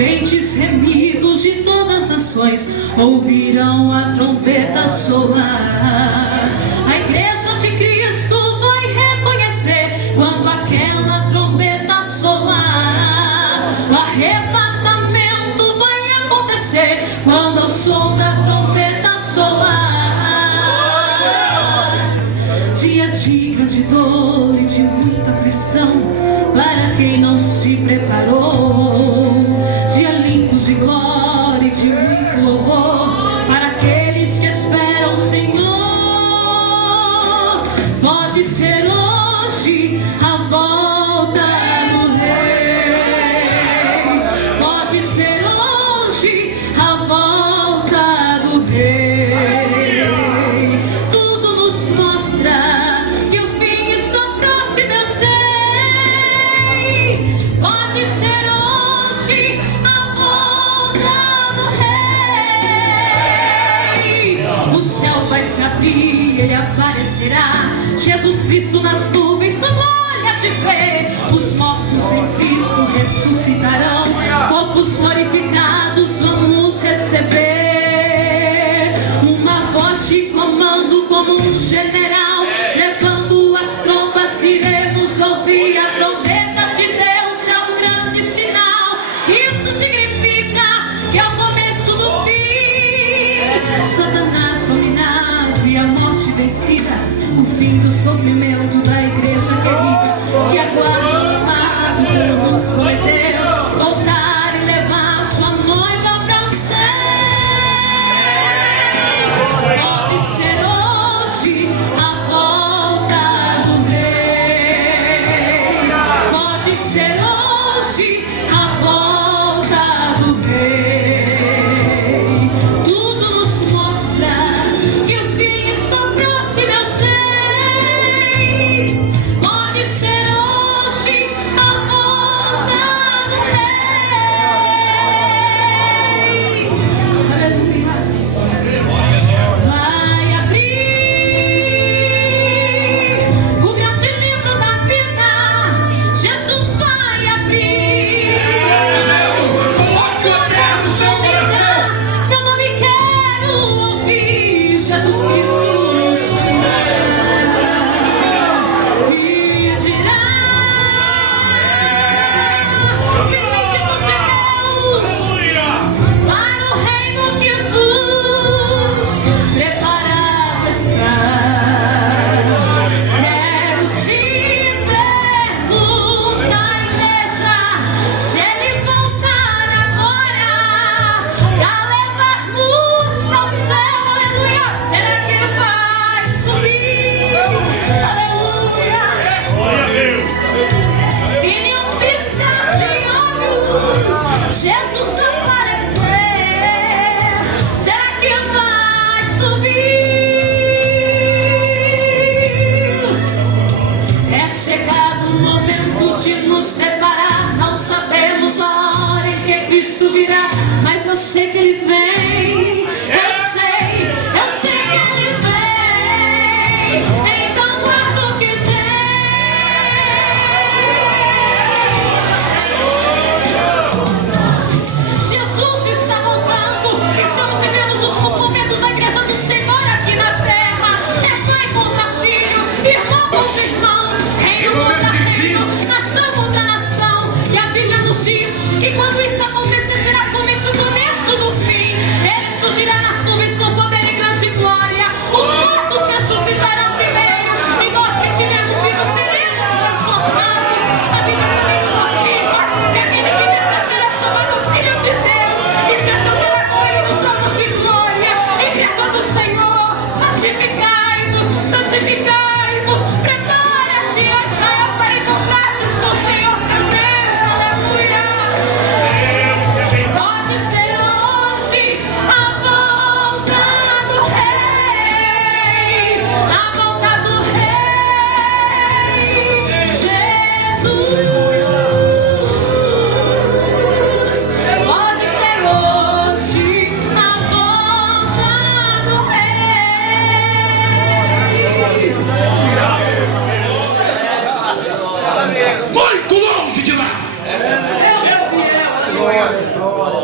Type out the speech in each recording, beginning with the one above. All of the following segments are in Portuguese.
viventes remidos de todas as nações ouvirão a trombeta soar. A igreja de Cristo vai reconhecer quando aquela trombeta soar. O arrebatamento vai acontecer quando o som da trombeta soar. Dia de grande dor e de muita aflição para quem não se preparou. Dia lindo de glória e de muito louvor para aqueles que esperam o Senhor. Pode ser hoje a volta do Rei. Pode ser hoje a volta do Rei. Tudo nos mostra que o fim está próximo, eu sei. Pode ser hoje a volta do Rei. O céu vai se abrir, ele aparecerá. Jesus Cristo nas nuvens, com glória de ver. Os mortos em Cristo ressuscitarão. Corpos glorificados vamos receber. Uma voz de comando como um general. Levando as trompas, iremos ouvir a trombeta de Deus. É um grande sinal. Isso significa que é o começo do fim. Satanás dominado e a morte vencida. O fim do sofrimento da igreja querida, que aguarda o amado nos prometeu voltar e levar sua noiva para o céu. Pode ser hoje a volta do Rei. Pode ser hoje a volta do Rei. Tudo nos mostra que o fim está próximo, eu sei. Pode ser hoje a volta do Rei. Aleluia. Vai abrir o grande livro da vida. Jesus vai abrir. Meu nome quero ouvir. Jesus Cristo chama e dirá: Vem, benditos de Deus, para o reino que vos preparado está. Quero te perguntar, igreja, se ele voltar agora pra levar-nos pro céu, aleluia, será que vai subir? Aleluia. Se nenhum piscar de olhos Jesus aparecer, será que vai subir? É chegado o momento de nos preparar. Não sabemos a hora em que Cristo virá, mas eu sei que Ele vem. Eu sei que Ele vem. Então guarda o que tem. Jesus está voltando. Estamos vivendo os últimos momentos da igreja do Senhor aqui na terra. É pai contra filho, irmão contra irmão, reino contra reino, nação contra nação. E a Bíblia nos diz que quando isso acontecer, será somente o começo do fim.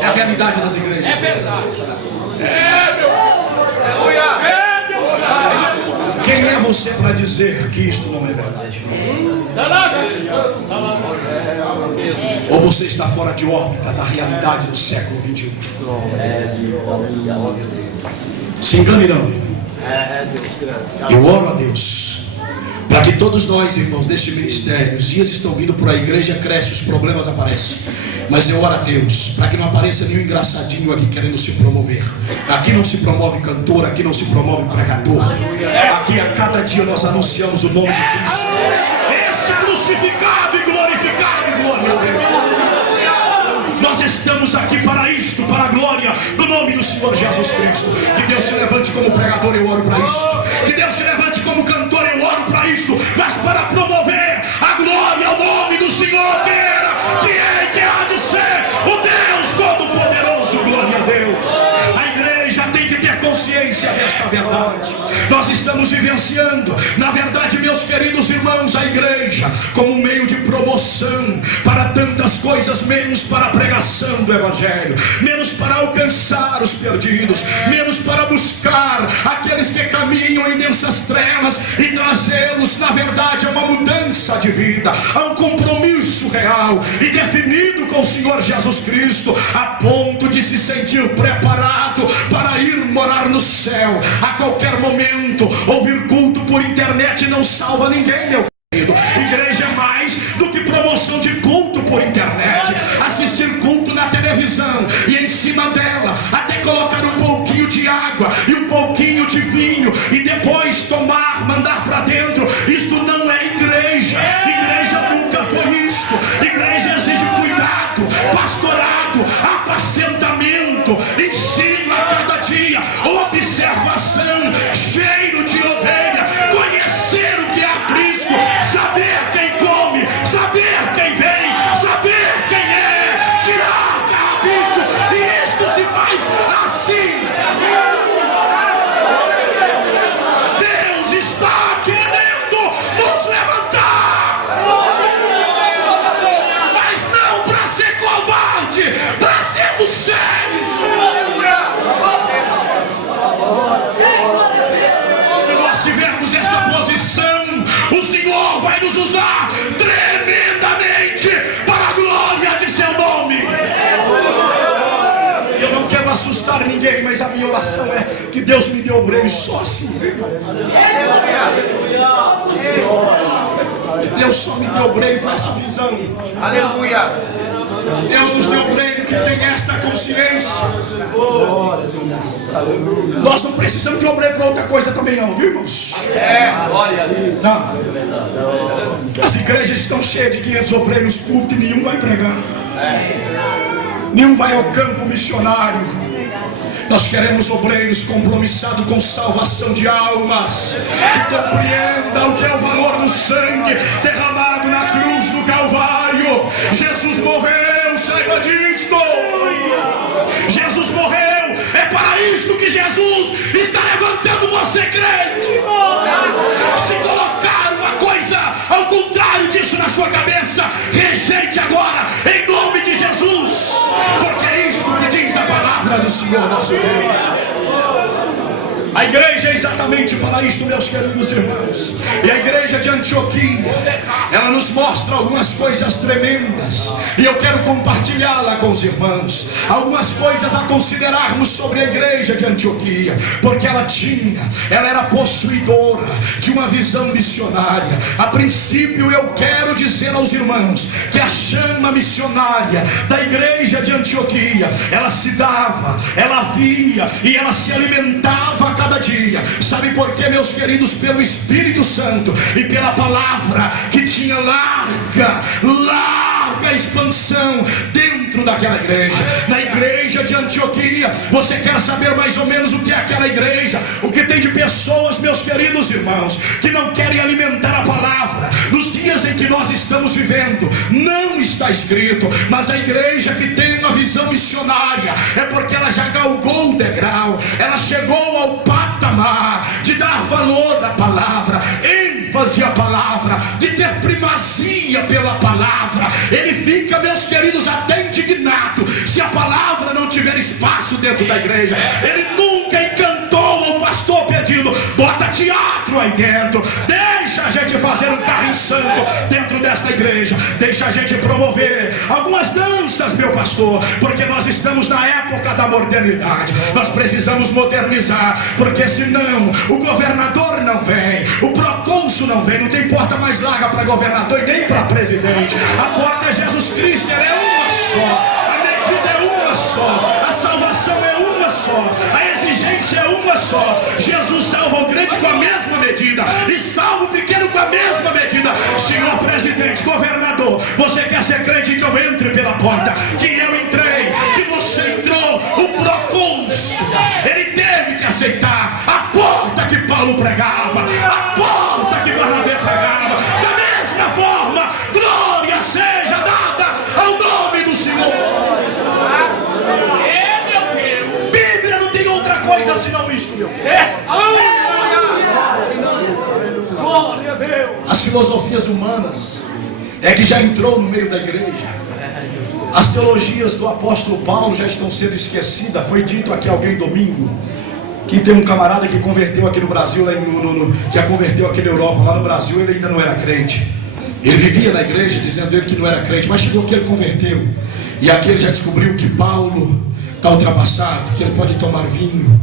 É a realidade das igrejas. É verdade. Aleluia. Quem é você para dizer que isto não é verdade? Ou você está fora de órbita da realidade do século XXI? Se engane não. Eu oro a Deus para que todos nós, irmãos, deste ministério, os dias estão vindo para a igreja, cresce, os problemas aparecem. Mas eu oro a Deus para que não apareça nenhum engraçadinho aqui querendo se promover. Aqui não se promove cantor, aqui não se promove pregador. Aqui a cada dia nós anunciamos o nome de Cristo. Esse crucificado e glorificado, glória a Deus. Nós estamos aqui para isto, para a glória do nome do Senhor Jesus Cristo. Que Deus se levante como pregador, eu oro para isto. Que Deus se levante como cantor, eu oro para isto. Mas para promover a glória ao nome do Senhor, que há de ser o Deus Todo-Poderoso, glória a Deus. A igreja tem que ter consciência desta verdade. Nós estamos vivenciando, na verdade, meus queridos irmãos, a igreja como um meio de promoção para tantas coisas, menos para a pregação do Evangelho, menos para alcançar os perdidos, menos para buscar aqueles que caminham em densas trevas e trazê-los, na verdade, a uma mudança de vida, a um compromisso real e definido com o Senhor Jesus Cristo, a ponto de se sentir preparado para ir morar no céu a qualquer momento. Ouvir culto por internet não salva ninguém, meu querido. Igreja é mais do que promoção de culto por internet. Assistir culto na televisão e em cima dela até colocar um pouquinho de água e um pouquinho de vinho e depois tomar, mandar para dentro. Isto não é igreja. Igreja nunca foi isto. Igreja exige cuidado, pastorado, apacentamento, ensino a cada dia, observação, cheiro de ovelha, conhecer o que há Cristo, saber quem come, saber quem vem, saber quem é, tirar carrapicho, e isto se faz assim. Deus está querendo nos levantar, mas não para ser covarde, para sermos sérios. Se nós tivermos esta posição, o Senhor vai nos usar tremendamente para a glória de seu nome. Eu não quero assustar ninguém, mas a minha oração é que Deus me dê obreiros só assim. Que Deus só me dê obreiro com essa visão. Aleluia. Deus nos deu obreiro que tem esta consciência. Nós não precisamos de obreiro para outra coisa também não, viu, irmãos? Glória a Deus. Não. As igrejas estão cheias de 500 obreiros culto e nenhum vai pregar. Nenhum vai ao campo missionário. Nós queremos obreiros compromissados com salvação de almas, que compreendam o que é o valor do sangue derramado na cruz do Calvário. Jesus morreu, saiba disto. Jesus morreu, é para isto que Jesus está levantando você, crente. Se colocar uma coisa ao contrário disso na sua cabeça, rejeite agora, em nome de Jesus, porque é isto que diz a palavra do Senhor nosso Deus. A igreja é exatamente para isto, meus queridos irmãos. E a igreja de Antioquia, ela nos mostra algumas coisas tremendas, e eu quero compartilhá-la com os irmãos. Algumas coisas a considerarmos sobre a igreja de Antioquia, porque ela era possuidora de uma visão missionária. A princípio eu quero dizer aos irmãos que a chama missionária da igreja de Antioquia, ela se dava, ela via e ela se alimentava a cada dia. Sabe por quê, meus queridos? Pelo Espírito Santo e pela palavra que tinha larga expansão dentro daquela igreja. Na igreja de Antioquia, você quer saber mais ou menos o que é aquela igreja? O que tem de pessoas, meus queridos irmãos, que não querem alimentar a palavra. Nos dias em que nós estamos vivendo, não está escrito, mas a igreja que tem uma visão missionária é porque ela já galgou o degrau, ela chegou ao patamar de dar valor à palavra, ênfase à palavra, de ter primazia pela palavra. Ele fica, meus queridos, até indignado se a palavra não tiver espaço dentro da igreja. Ele nunca encantou o pastor pedindo: bota teatro aí dentro, deixa a gente fazer um carrinho santo dentro desta igreja, deixa a gente promover algumas danças, meu pastor, porque nós estamos na época da modernidade. Nós precisamos modernizar, porque senão o governador não vem, o procônsul não vem. Não tem porta mais larga para governador e nem para presidente. A porta é Jesus Cristo, ela é uma só, a medida é uma só, a salvação é uma só, a exigência é uma só. Jesus salva o grande com a mesma medida e salva o pequeno com a mesma medida. Senhor presidente, governador, você quer ser crente que eu entre pela porta, que eu entrei, que você entrou. O procônsul, ele teve que aceitar a porta que Paulo pregava, a porta que Barnabé pregava. Da mesma forma, glória seja dada ao nome do Senhor. Bíblia não tem outra coisa senão isto, meu. As filosofias humanas é que já entrou no meio da igreja. As teologias do apóstolo Paulo já estão sendo esquecidas. Foi dito aqui alguém domingo que tem um camarada que converteu aqui no Brasil, que a converteu aqui na Europa. Lá no Brasil ele ainda não era crente. Ele vivia na igreja dizendo ele que não era crente, mas chegou que ele converteu. E aqui ele já descobriu que Paulo está ultrapassado, que ele pode tomar vinho,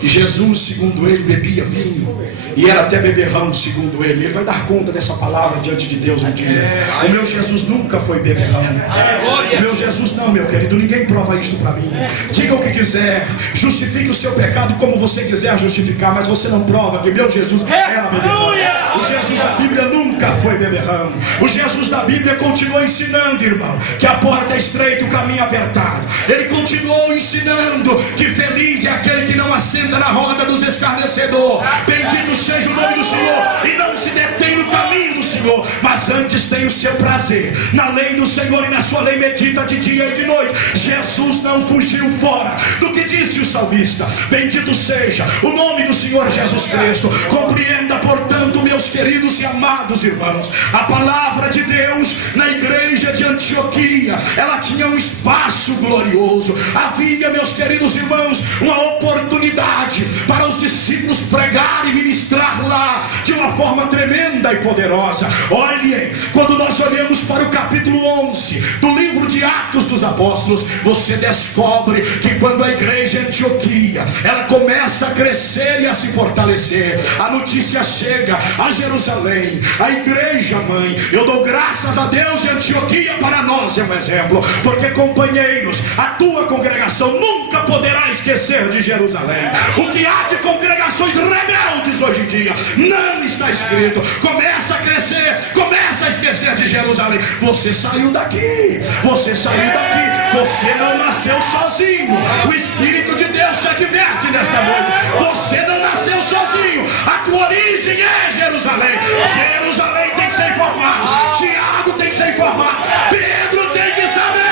que Jesus, segundo ele, bebia vinho e era até beberrão, segundo ele. Ele vai dar conta dessa palavra diante de Deus um dia. O meu Jesus nunca foi beberrão. O meu Jesus não, meu querido. Ninguém prova isto para mim. Diga o que quiser, justifique o seu pecado como você quiser justificar, mas você não prova que meu Jesus era beberrão. O Jesus da Bíblia nunca foi beberrão. O Jesus da Bíblia continuou ensinando, irmão, que a porta é estreita, o caminho apertado. Ele continuou ensinando que feliz é aquele que não assenta na roda dos escarnecedores. Bendito seja o nome do Senhor, e não se detém no caminho do Senhor, mas antes tem o seu prazer na lei do Senhor, e na sua lei medita de dia e de noite. Jesus não fugiu fora do que disse o salmista. Bendito seja o nome do Senhor Jesus Cristo. Compreenda, portanto, meus queridos e amados irmãos, a palavra de Deus na igreja de Antioquia, ela tinha um espaço glorioso. Havia, meus queridos irmãos, uma oportunidade para os discípulos pregar e ministrar lá de uma forma tremenda e poderosa. Olhe, quando nós olhamos para o capítulo 11 do livro de Atos dos Apóstolos, você descobre que quando a igreja de Antioquia ela começa a crescer e a se fortalecer, a notícia chega a Jerusalém, a igreja mãe. Eu dou graças a Deus, e Antioquia para nós é um exemplo, porque, companheiros, a tua congregação nunca poderá esquecer de Jerusalém. O que há de congregações rebeldes hoje em dia não está escrito. Começa a crescer, começa a esquecer de Jerusalém. Você saiu daqui, você saiu daqui, você não nasceu sozinho. O Espírito de Deus te adverte nesta noite: você não nasceu sozinho, a tua origem é Jerusalém. Jerusalém tem que ser informado, Tiago tem que ser informado, Pedro tem que saber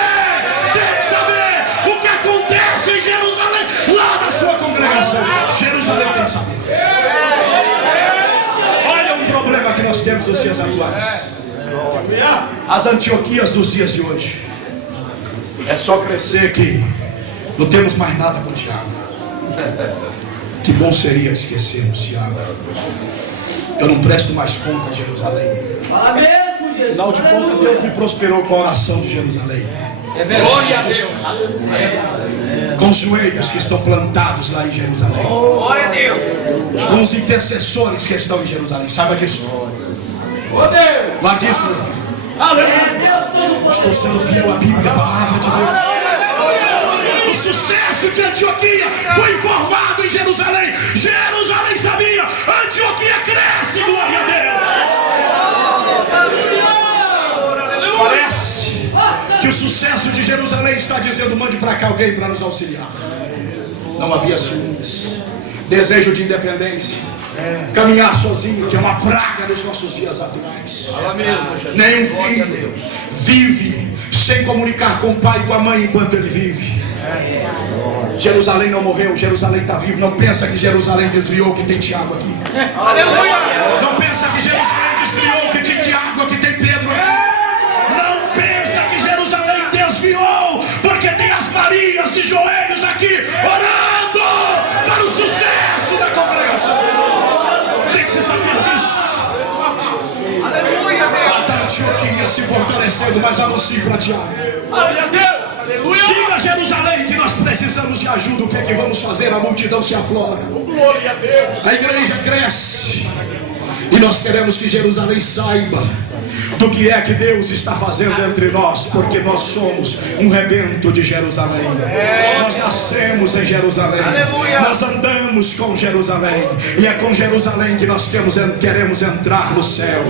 o que acontece em Jerusalém, lá na sua congregação. Jerusalém tem que saber. Olha um problema que nós temos nos dias atuais. As Antioquias dos dias de hoje. É só crescer que não temos mais nada com Tiago. Que bom seria esquecermos Tiago. Eu não presto mais conta de Jerusalém. Afinal de contas, Deus me prosperou com a oração de Jerusalém. Glória a Deus. Com os joelhos que estão plantados lá em Jerusalém. Glória a Deus. Com os intercessores que estão em Jerusalém. Saiba disso. Guarde isso, meu filho. Estou sendo fiel à Bíblia, a palavra de Deus. O sucesso de Antioquia foi informado em Jerusalém. Jerusalém sabia. Antioquia cresce, glória a Deus. Parece que o sucesso de Jerusalém está dizendo: mande para cá alguém para nos auxiliar. Não havia ciúmes, desejo de independência, caminhar sozinho, que é uma praga nos nossos dias atuais. Nem um filho vive sem comunicar com o pai e com a mãe enquanto ele vive. Jerusalém não morreu, Jerusalém está vivo. Não pensa que Jerusalém desviou que tem Tiago aqui. Não pensa que Jerusalém desviou que tem Tiago aqui, tem Pedro aqui. Não pensa que Jerusalém desviou porque tem as Marias joelhos aqui, orando para o sucesso da congregação. Tem que se saber disso. Aleluia, Deus. Está Antioquia se fortalecendo, mas anuncie para Tiago. Glória a Deus. Aleluia. Diga a Jerusalém que nós precisamos de ajuda. O que é que vamos fazer? A multidão se aflora. Glória a Deus. A igreja cresce. E nós queremos que Jerusalém saiba do que é que Deus está fazendo entre nós, porque nós somos um rebento de Jerusalém. Nós nascemos em Jerusalém. Aleluia. Nós andamos com Jerusalém. E é com Jerusalém que nós queremos entrar no céu.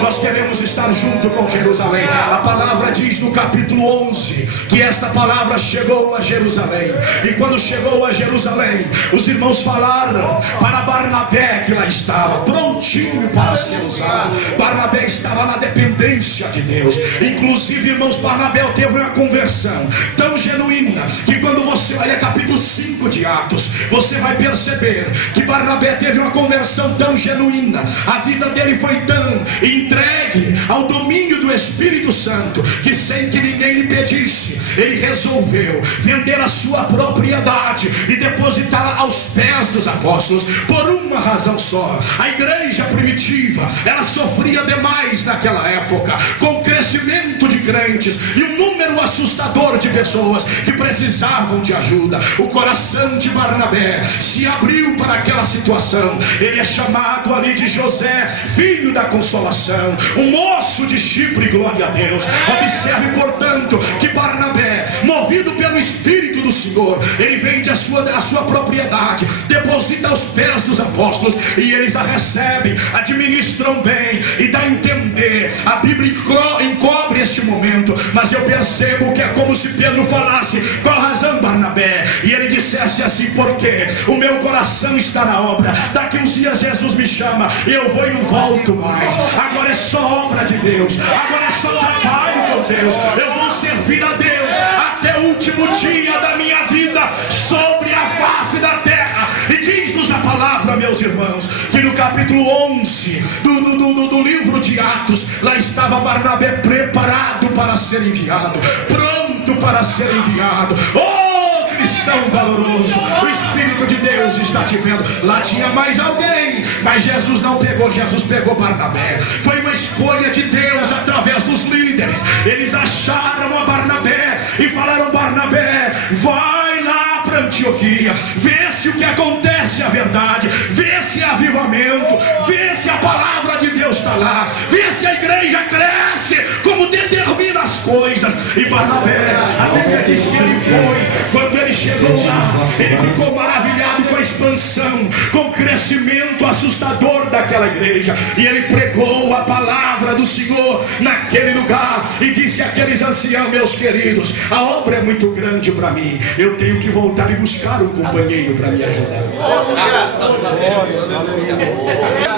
Nós queremos estar junto com Jerusalém. A palavra diz no capítulo 11 que esta palavra chegou a Jerusalém. E quando chegou a Jerusalém, os irmãos falaram para Barnabé, que lá estava prontinho para ser usado. Barnabé estava na dependência de Deus. Inclusive, irmãos, Barnabé teve uma conversão tão genuína que quando você olha capítulo 5 de Atos, você vai perceber que Barnabé teve uma conversão tão genuína. A vida dele foi tão entregue ao domínio do Espírito Santo que, sem que ninguém lhe pedisse, ele resolveu vender a sua propriedade e depositá-la aos pés dos apóstolos, por uma razão só. A igreja primitiva, ela sofria demais naquela época, com o crescimento de crentes e um número assustador de pessoas que precisavam de ajuda. O coração de Barnabé se abriu para aquela situação. Ele é chamado ali de José, filho da consolação, um moço de Chipre, glória a Deus. Observe, portanto, que Barnabé, movido pelo Espírito do Senhor, ele vende a sua propriedade, deposita aos pés dos apóstolos e eles a recebem, administram bem e dá a entender. A Bíblia encobre este momento, mas eu percebo que é como se Pedro falasse: qual razão, Barnabé? E ele dissesse assim: porque o meu coração está na obra. Daqui uns dias Jesus me chama, eu vou e não volto mais. Agora é só obra de Deus, agora é só trabalho com Deus. Eu vou servir a Deus até o último dia da minha vida sobre a face da terra. E diz-nos a palavra, meus irmãos, que no capítulo 11 do livro de Atos, lá estava Barnabé preparado para ser enviado, pronto para ser enviado. Oh, cristão valoroso, o Espírito de Deus está te vendo. Lá tinha mais alguém, mas Jesus não pegou, Jesus pegou Barnabé. Foi uma escolha de Deus através dos líderes. Eles acharam a Barnabé e falaram: Barnabé, vai lá para Antioquia, vê se o que acontece é verdade, vê se é avivamento, vê se a palavra de Deus está lá, vê se a igreja cresce como determina as coisas. E Barnabé, a Bíblia diz que ele foi. Quando ele chegou lá, ele ficou maravilhado com a expansão, com o crescimento assustador daquela igreja, e ele pregou a palavra do Senhor naquele lugar e disse àqueles anciãos: meus queridos, a obra é muito grande para mim, eu tenho que voltar e buscar um companheiro para me ajudar.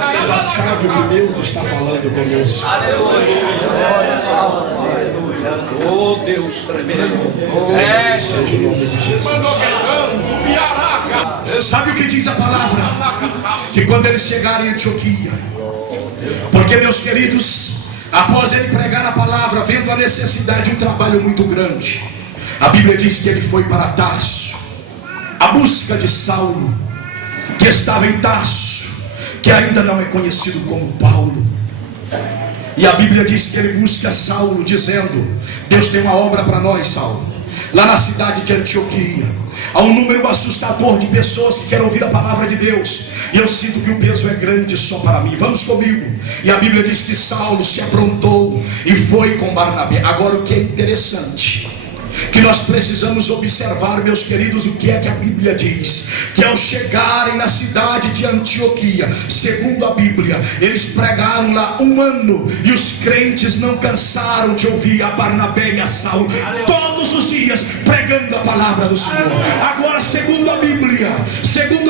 Você já sabe o que Deus está falando conosco. Oh, Deus tremendo. Seja o nome de Jesus. Sabe o que diz a palavra? Que quando eles chegarem em Antioquia, porque, meus queridos, após ele pregar a palavra, vendo a necessidade de um trabalho muito grande, a Bíblia diz que ele foi para Tarso, a busca de Saulo, que estava em Tarso, que ainda não é conhecido como Paulo. E a Bíblia diz que ele busca Saulo, dizendo: Deus tem uma obra para nós, Saulo. Lá na cidade de Antioquia, há um número assustador de pessoas que querem ouvir a palavra de Deus, e eu sinto que o peso é grande só para mim. Vamos comigo. E a Bíblia diz que Saulo se aprontou e foi com Barnabé. Agora, o que é interessante, que nós precisamos observar, meus queridos, o que é que a Bíblia diz: que ao chegarem na cidade de Antioquia, segundo a Bíblia, eles pregaram lá 1 ano, e os crentes não cansaram de ouvir a Barnabé e a Saulo, todos os dias pregando a palavra do Senhor. Agora, segundo a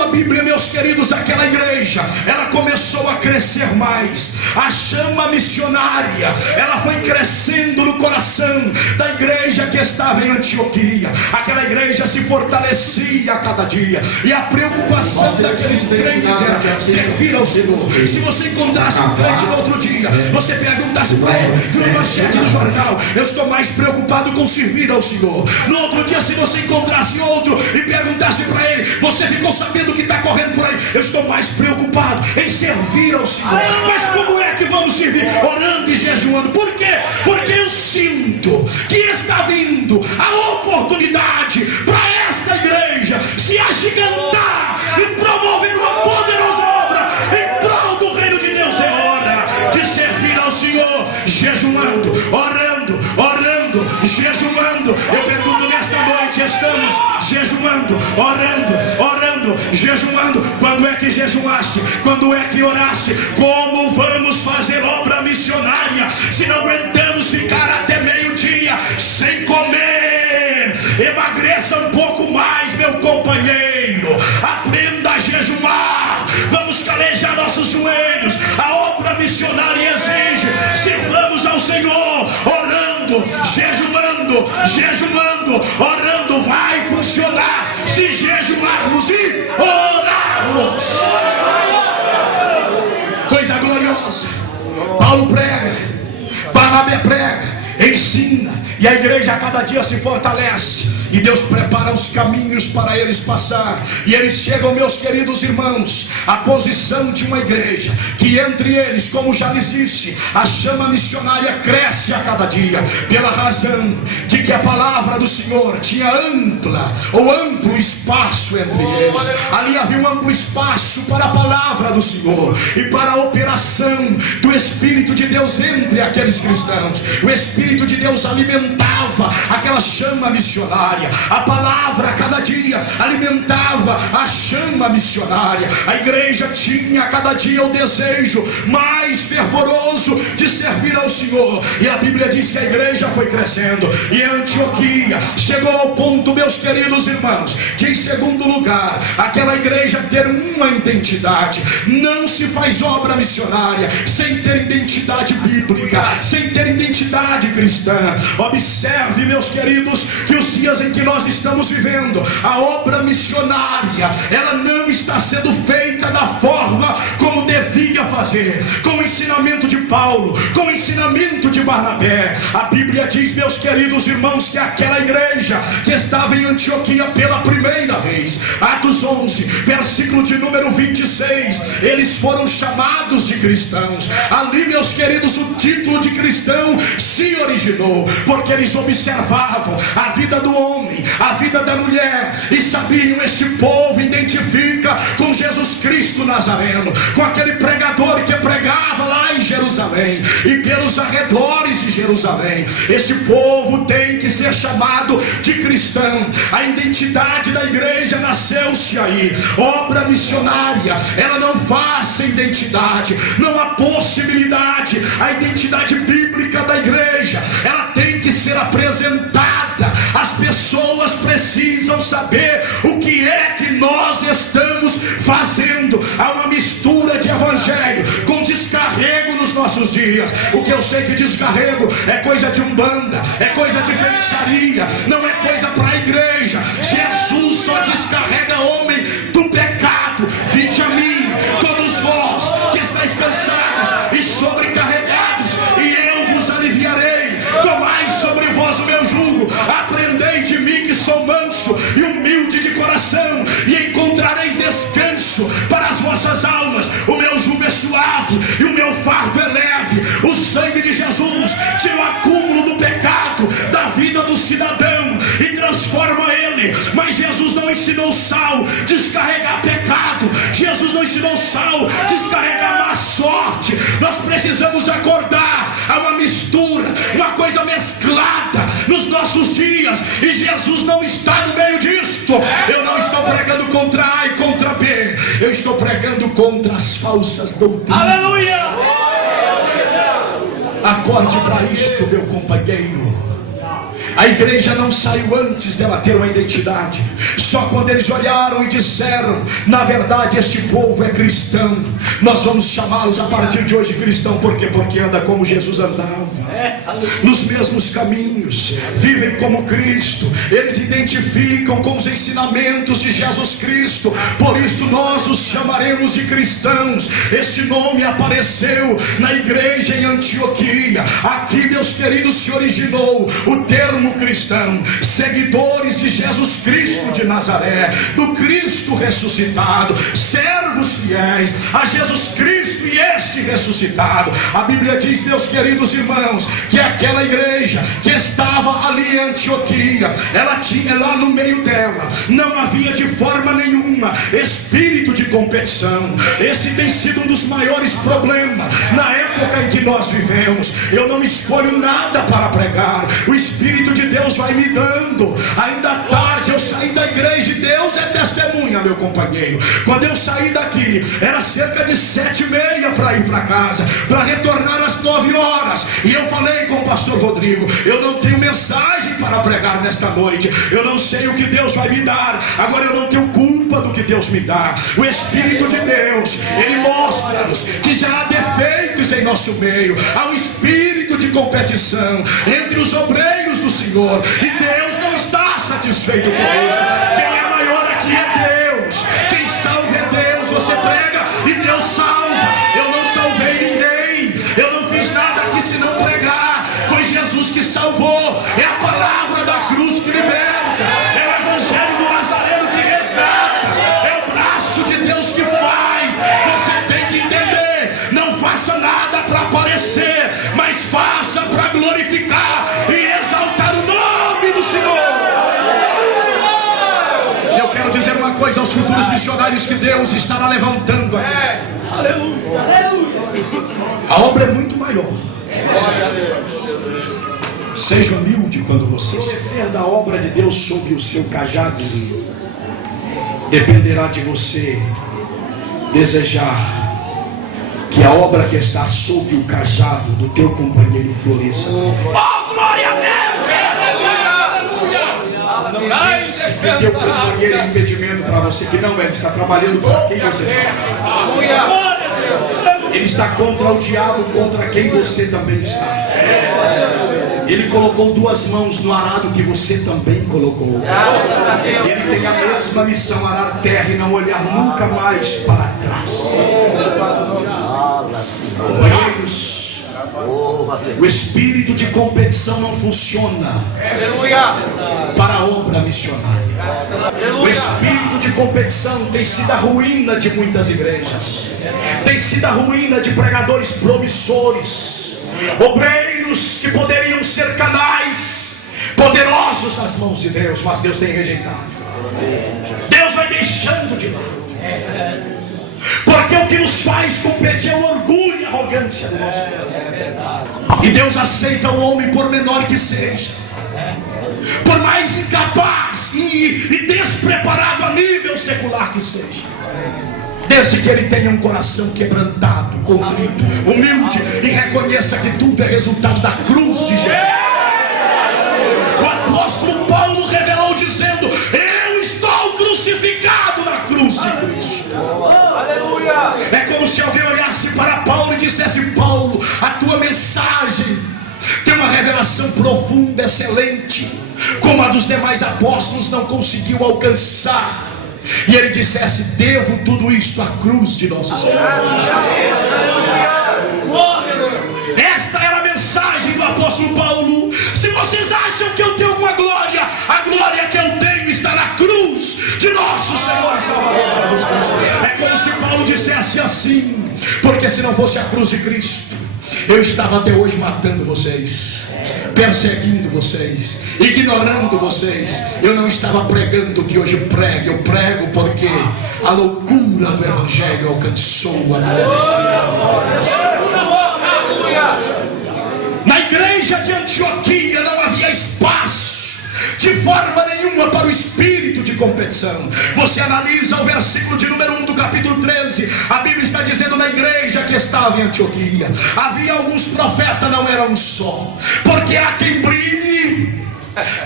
Bíblia, meus queridos, aquela igreja, ela começou começou a crescer mais. A chama missionária, ela foi crescendo no coração da igreja que estava em Antioquia. Aquela igreja se fortalecia a cada dia, e a preocupação daqueles crentes era servir ao Senhor. Se você encontrasse um crente no outro dia, você perguntasse para ele, viu uma manchete no jornal: eu estou mais preocupado com servir ao Senhor. No outro dia, se você encontrasse outro e perguntasse para ele, você ficou sabendo que está correndo por aí: eu estou mais preocupado em servir ao Senhor. Mas como é que vamos servir? Orando e jejuando. Por quê? Porque eu sinto que está vindo a oportunidade para esta igreja se agigantar e promover uma poderosa obra em prol do reino de Deus. É hora de servir ao Senhor, jejuando, orando, jejuando. Eu pergunto nesta noite: estamos jejuando, orando, jejuando? Quando é que jejuaste? Quando é que oraste? Como vamos fazer obra missionária se não aguentamos ficar até meio-dia sem comer? Emagreça um pouco mais, meu companheiro. Aprenda a jejuar. Vamos calejar nossos joelhos. A obra missionária exige: sirvamos ao Senhor, orando, jejuando, orando. Vai funcionar se jejuarmos e orarmos. Coisa gloriosa. Paulo prega, Barnabé prega, ensina, e a igreja a cada dia se fortalece, e Deus prepara os caminhos para eles passar, e eles chegam, meus queridos irmãos, à posição de uma igreja que entre eles, como já lhes disse, a chama missionária cresce a cada dia, pela razão de que a palavra do Senhor tinha amplo espaço entre eles. Ali havia um amplo espaço para a palavra do Senhor e para a operação do Espírito de Deus entre aqueles cristãos. O Espírito de Deus alimentava aquela chama missionária. A palavra a cada dia alimentava a chama missionária. A igreja tinha a cada dia o desejo mais fervoroso de servir ao Senhor, e a Bíblia diz que a igreja foi crescendo, e a Antioquia chegou ao ponto, meus queridos irmãos, que em segundo lugar, aquela igreja ter uma identidade. Não se faz obra missionária sem ter identidade bíblica, sem ter identidade cristã. Observe, meus queridos, que os dias em que nós estamos vivendo, a obra missionária, ela não está sendo feita da forma como devia fazer, com o ensinamento de Paulo, com o ensinamento de Barnabé. A Bíblia diz, meus queridos irmãos, que aquela igreja que estava em Antioquia pela primeira vez, Atos 11, versículo de número 26, eles foram chamados de cristãos. Ali, meus queridos, o título de cristão se originou, porque eles observavam a vida do homem, a vida da mulher, e sabiam: este povo identifica com Jesus Cristo Nazareno, com aquele pregador que pregava lá em Jerusalém e pelos arredores de Jerusalém. Este povo tem que ser chamado de cristão. A identidade da igreja nasceu-se aí. Obra missionária, ela não faz sem identidade, não há possibilidade. A identidade bíblica da igreja, ela tem que ser apresentada. As pessoas precisam saber o que é que nós estamos fazendo. Há uma mistura de evangelho com descarrego nos nossos dias. O que eu sei que descarrego é coisa de umbanda, é coisa de feitiçaria, não é coisa para a igreja. Jesus só descarrega homem do pecado. Vinde a mim, todos vós que estáis cansados e sobrecarregados, e eu vos aliviarei. Tomai sobre vós o meu jugo, aprendei de mim, que sou manso e humilde de coração, e encontrareis descanso para as vossas almas. O meu jugo é suave e o meu fardo é leve. O sangue de Jesus tira o acúmulo do pecado da vida do cidadão e transforma ele. Mas Jesus não ensinou Saul descarregar pecado, Jesus não ensinou Saul descarregar má sorte. Nós precisamos acordar a uma mistura, uma coisa mesclada nos nossos dias, e Jesus não está no meio disto. Eu não estou pregando contra A e contra B, eu estou pregando contra as falsas doutrinas. Aleluia! Acorde para isto, meu companheiro. A igreja não saiu antes dela ter uma identidade. Só quando eles olharam e disseram: na verdade este povo é cristão, nós vamos chamá-los a partir de hoje cristão. Por quê? Porque anda como Jesus andava, nos mesmos caminhos, vivem como Cristo, eles identificam com os ensinamentos de Jesus Cristo. Por isso nós os chamaremos de cristãos. Este nome apareceu na igreja em Antioquia. Aqui, meus queridos, se originou o termo cristão, seguidores de Jesus Cristo de Nazaré, do Cristo ressuscitado, servos fiéis a Jesus Cristo e este ressuscitado. A Bíblia diz, meus queridos irmãos, que aquela igreja que estava ali em Antioquia, ela tinha lá no meio dela, não havia de forma nenhuma espírito de competição. Esse tem sido um dos maiores problemas na época em que nós vivemos. Eu não escolho nada para pregar, o Espírito de Deus vai me dando. Ainda à tarde eu saí da igreja e Deus é testemunha, meu companheiro. Quando eu saí daqui, era cerca de 7h30 para ir para casa, para retornar às 9 horas. E eu falei com o pastor Rodrigo: eu não tenho mensagem para pregar nesta noite, eu não sei o que Deus vai me dar. Agora eu não tenho culpa do que Deus me dá. O Espírito de Deus, Ele mostra-nos que já há defeitos em nosso meio. Há um espírito de competição entre os obreiros do Senhor, e Deus não está satisfeito com isso. Quem é maior aqui é Deus. Quem salva é Deus. Você prega e Deus salva. Eu não salvei ninguém, eu não fiz nada aqui senão pregar. Foi Jesus que salvou. É a palavra da cruz que liberta, é o evangelho do Nazareno que resgata, é o braço de Deus que faz. Você tem que entender: não faça nada para aparecer, mas faça para glorificar e exaltar o nome do Senhor. Eu quero dizer uma coisa aos futuros missionários que Deus estará levantando aqui. A obra é muito maior. Seja humilde quando você esquecer da obra de Deus sobre o seu cajado. Dependerá de você desejar que a obra que está sob o cajado do teu companheiro floresça. Oh, glória a Deus! Se teu companheiro é impedimento para você, que não é, ele está trabalhando para quem você fala. Ele está contra o diabo, contra quem você também está. Ele colocou 2 mãos no arado que você também colocou. Ele tem a mesma missão: arar terra e não olhar nunca mais para trás. Companheiros, o espírito de competição não funciona para a obra missionária. O espírito de competição tem sido a ruína de muitas igrejas, tem sido a ruína de pregadores promissores, obreiros que poderiam ser canais poderosos nas mãos de Deus, mas Deus tem rejeitado. Deus vai deixando de lado, porque o que nos faz competir é o orgulho e a arrogância do nosso Deus. E Deus aceita o homem por menor que seja, por mais incapaz e despreparado a nível secular que seja, desde que ele tenha um coração quebrantado, contrito, humilde, e reconheça que tudo é resultado da cruz de Jesus. O apóstolo Paulo revelou dizendo: eu estou crucificado na cruz de Cristo. É como se alguém olhasse para Paulo e dissesse: Paulo, a tua mensagem tem uma revelação profunda, excelente, como a dos demais apóstolos não conseguiu alcançar. E ele dissesse: devo tudo isto à cruz de nosso Senhor. Esta era a mensagem do apóstolo Paulo. Se vocês acham que eu tenho alguma glória, a glória que eu tenho está na cruz de nosso Senhor e Salvador Jesus Cristo. É como se Paulo dissesse assim: porque se não fosse a cruz de Cristo, eu estava até hoje matando vocês, perseguindo vocês, ignorando vocês. Eu não estava pregando o que hoje prego. Eu prego porque a loucura do Evangelho alcançou a minha. Na igreja de Antioquia não havia espaço de forma nenhuma para o espírito de competição. Você analisa o versículo de número 1 do capítulo 13. A Bíblia está dizendo: na igreja que estava em Antioquia havia alguns profetas, não era um só, porque há quem brilhe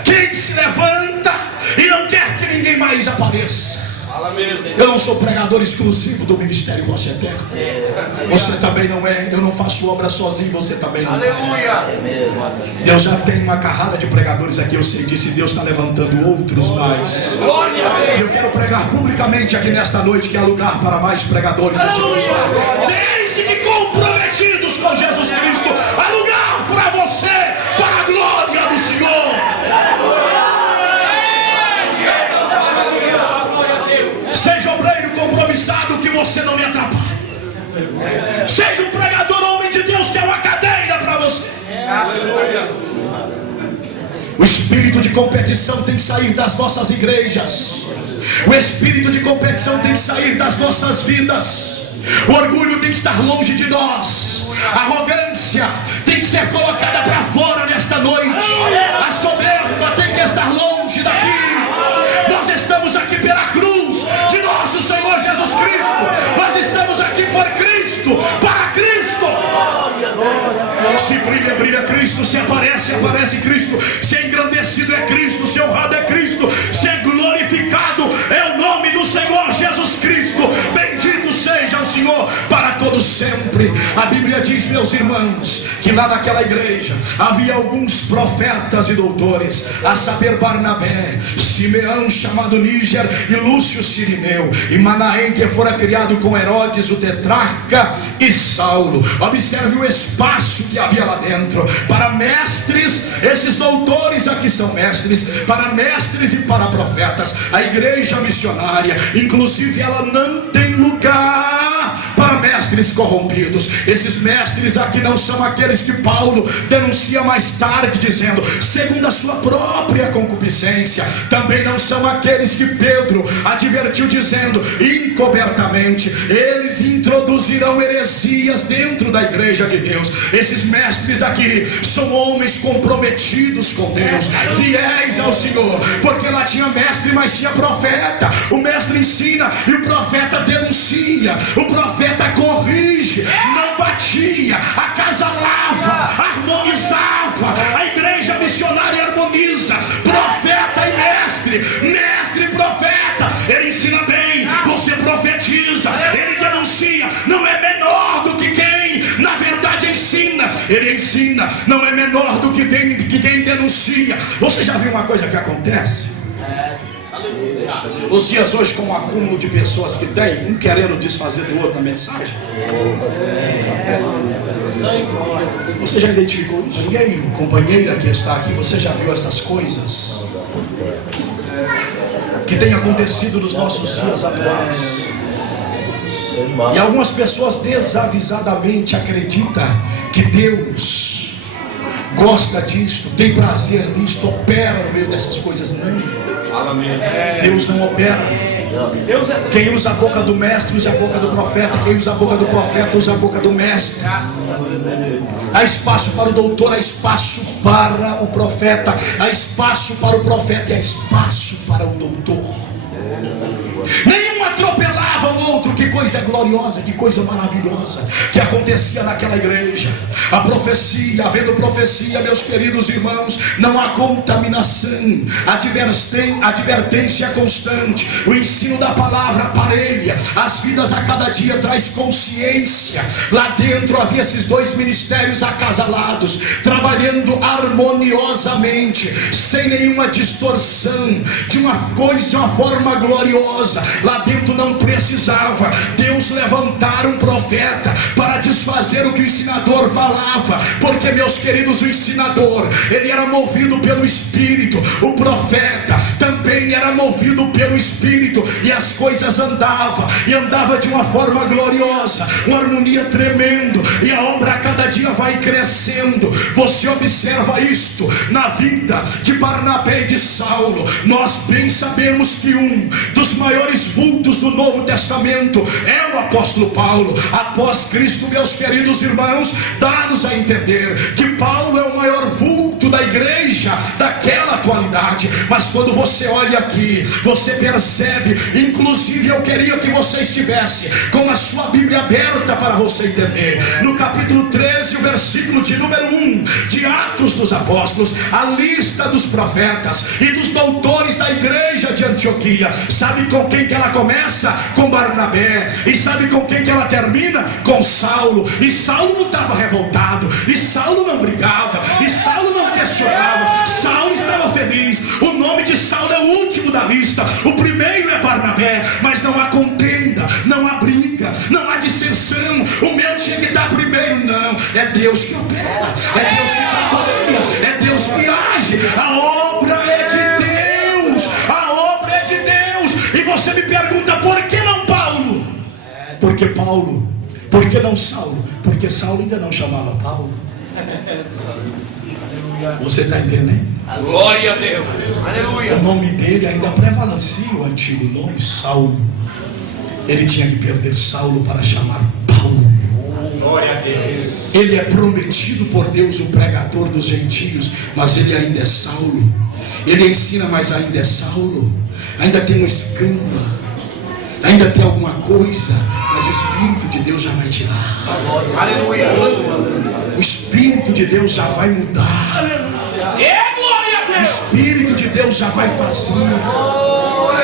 Quem se levanta e não quer que ninguém mais apareça. Fala mesmo. Eu não sou pregador exclusivo do Ministério Rocha Eterna. Você também não é. Eu não faço obra sozinho, você também não é. Aleluia. Deus já tem uma carrada de pregadores aqui, eu sei disso, e Deus está levantando outros mais. Glória a Deus. Eu quero pregar publicamente aqui nesta noite, que há lugar para mais pregadores. Desde que comprometidos com Jesus Cristo, há lugar para você, para a glória do Senhor. Seja obreiro compromissado, que você não me atrapalhe. Seja um pregador, homem de Deus, que é uma cadeira para você. Aleluia. O espírito de competição tem que sair das nossas igrejas. O espírito de competição tem que sair das nossas vidas. O orgulho tem que estar longe de nós. A arrogância tem que ser colocada para fora nesta noite. A soberba tem que estar longe daqui. Nós estamos aqui pela cruz de nosso Senhor Jesus Cristo. Nós estamos aqui por Cristo, para Cristo. Se brilha, brilha Cristo. Se aparece, aparece Cristo. Se é engrandecido é Cristo. Se é honrado é Cristo. Se é glorificado é o nome do Senhor Jesus Cristo. Bendito seja o Senhor para todos sempre. A Bíblia diz, meus irmãos, que lá naquela igreja havia alguns profetas e doutores, a saber, Barnabé, Simeão chamado Níger, e Lúcio Cirineu, e Manaém, que fora criado com Herodes o tetrarca, e Saulo. Observe o espaço que havia lá dentro, para mestres. Esses doutores aqui são mestres, para mestres e para profetas. A igreja missionária, inclusive, ela não tem lugar para mestres corrompidos. Esses mestres aqui não são aqueles que Paulo denuncia mais tarde, dizendo, segundo a sua própria concupiscência. Também não são aqueles que Pedro advertiu, dizendo, encobertamente, eles introduzirão heresias dentro da igreja de Deus. Esses mestres aqui são homens comprometidos com Deus, fiéis ao Senhor, porque lá tinha mestre, mas tinha profeta. O mestre ensina e o profeta denuncia. O profeta corrige, não batia, acasalava, harmonizava. A igreja missionária harmoniza profeta e mestre, mestre e profeta. Ele ensina bem, você profetiza, ele denuncia, não é menor do que quem na verdade ensina. Ele ensina, não é menor do que quem denuncia. Você já viu uma coisa que acontece? Os dias hoje, com o acúmulo de pessoas que tem, um querendo desfazer do outro na mensagem. Você já identificou isso? E aí, companheira que está aqui, você já viu essas coisas que tem acontecido nos nossos dias atuais? E algumas pessoas desavisadamente acreditam que Deus gosta disto, tem prazer nisto, opera no meio dessas coisas. Não. Deus não opera. Quem usa a boca do mestre usa a boca do profeta. Quem usa a boca do profeta usa a boca do mestre. Há espaço para o doutor, há espaço para o profeta, há espaço para o profeta e há espaço para o doutor. Nenhum atropelava o outro. Que coisa gloriosa, que coisa maravilhosa que acontecia naquela igreja. A profecia, havendo profecia, meus queridos irmãos, não há contaminação. Advertência constante. O ensino da palavra parelha. As vidas a cada dia traz consciência. Lá dentro havia esses dois ministérios acasalados, trabalhando harmoniosamente, sem nenhuma distorção, de uma coisa, de uma forma gloriosa. Lá dentro não precisava Deus levantar um profeta para desfazer o que o ensinador falava, porque, meus queridos, o ensinador, ele era movido pelo Espírito. O profeta também era movido pelo Espírito, e as coisas andavam, e andava de uma forma gloriosa, uma harmonia tremendo, e a obra a cada dia vai crescendo. Você observa isto na vida de Barnabé e de Saulo. Nós bem sabemos que um dos maiores vultos do Novo Testamento é o apóstolo Paulo. Após Cristo, meus queridos irmãos, dá-nos a entender que Paulo é o maior vulto da igreja daquela atualidade. Mas quando você olha aqui, você percebe, inclusive eu queria que você estivesse com a sua Bíblia aberta para você entender. No capítulo 13, o versículo de número 1 de Atos dos Apóstolos, a lista dos profetas e dos doutores da igreja de Antioquia. Sabe com quem que ela começa? Com Barnabé. E sabe com quem que ela termina? Com Saulo. E Saulo não estava revoltado, e Saulo não brigava, e Saulo não questionava. Saulo estava feliz. O nome de Saulo é o último da lista, o primeiro é Barnabé. Mas não há contenda, não há briga, não há dissensão. O meu tinha que estar primeiro. Não, é Deus que opera, é Deus que trabalha, é Deus que age. A obra é de Deus, a obra é de Deus. E você me pergunta, por que não Paulo? Porque Paulo. Por que não Saulo? Porque Saulo ainda não chamava Paulo. Você está entendendo? Glória a Deus. Aleluia. O nome dele ainda prevalecia o antigo nome, Saulo. Ele tinha que perder Saulo para chamar Paulo. Glória a Deus. Ele é prometido por Deus, o pregador dos gentios, mas ele ainda é Saulo. Ele ensina, mas ainda é Saulo. Ainda tem uma escama, ainda tem alguma coisa, mas o Espírito de Deus já vai tirar. Aleluia. O Espírito de Deus já vai mudar. Glória a O Deus. Espírito de Deus já vai fazer.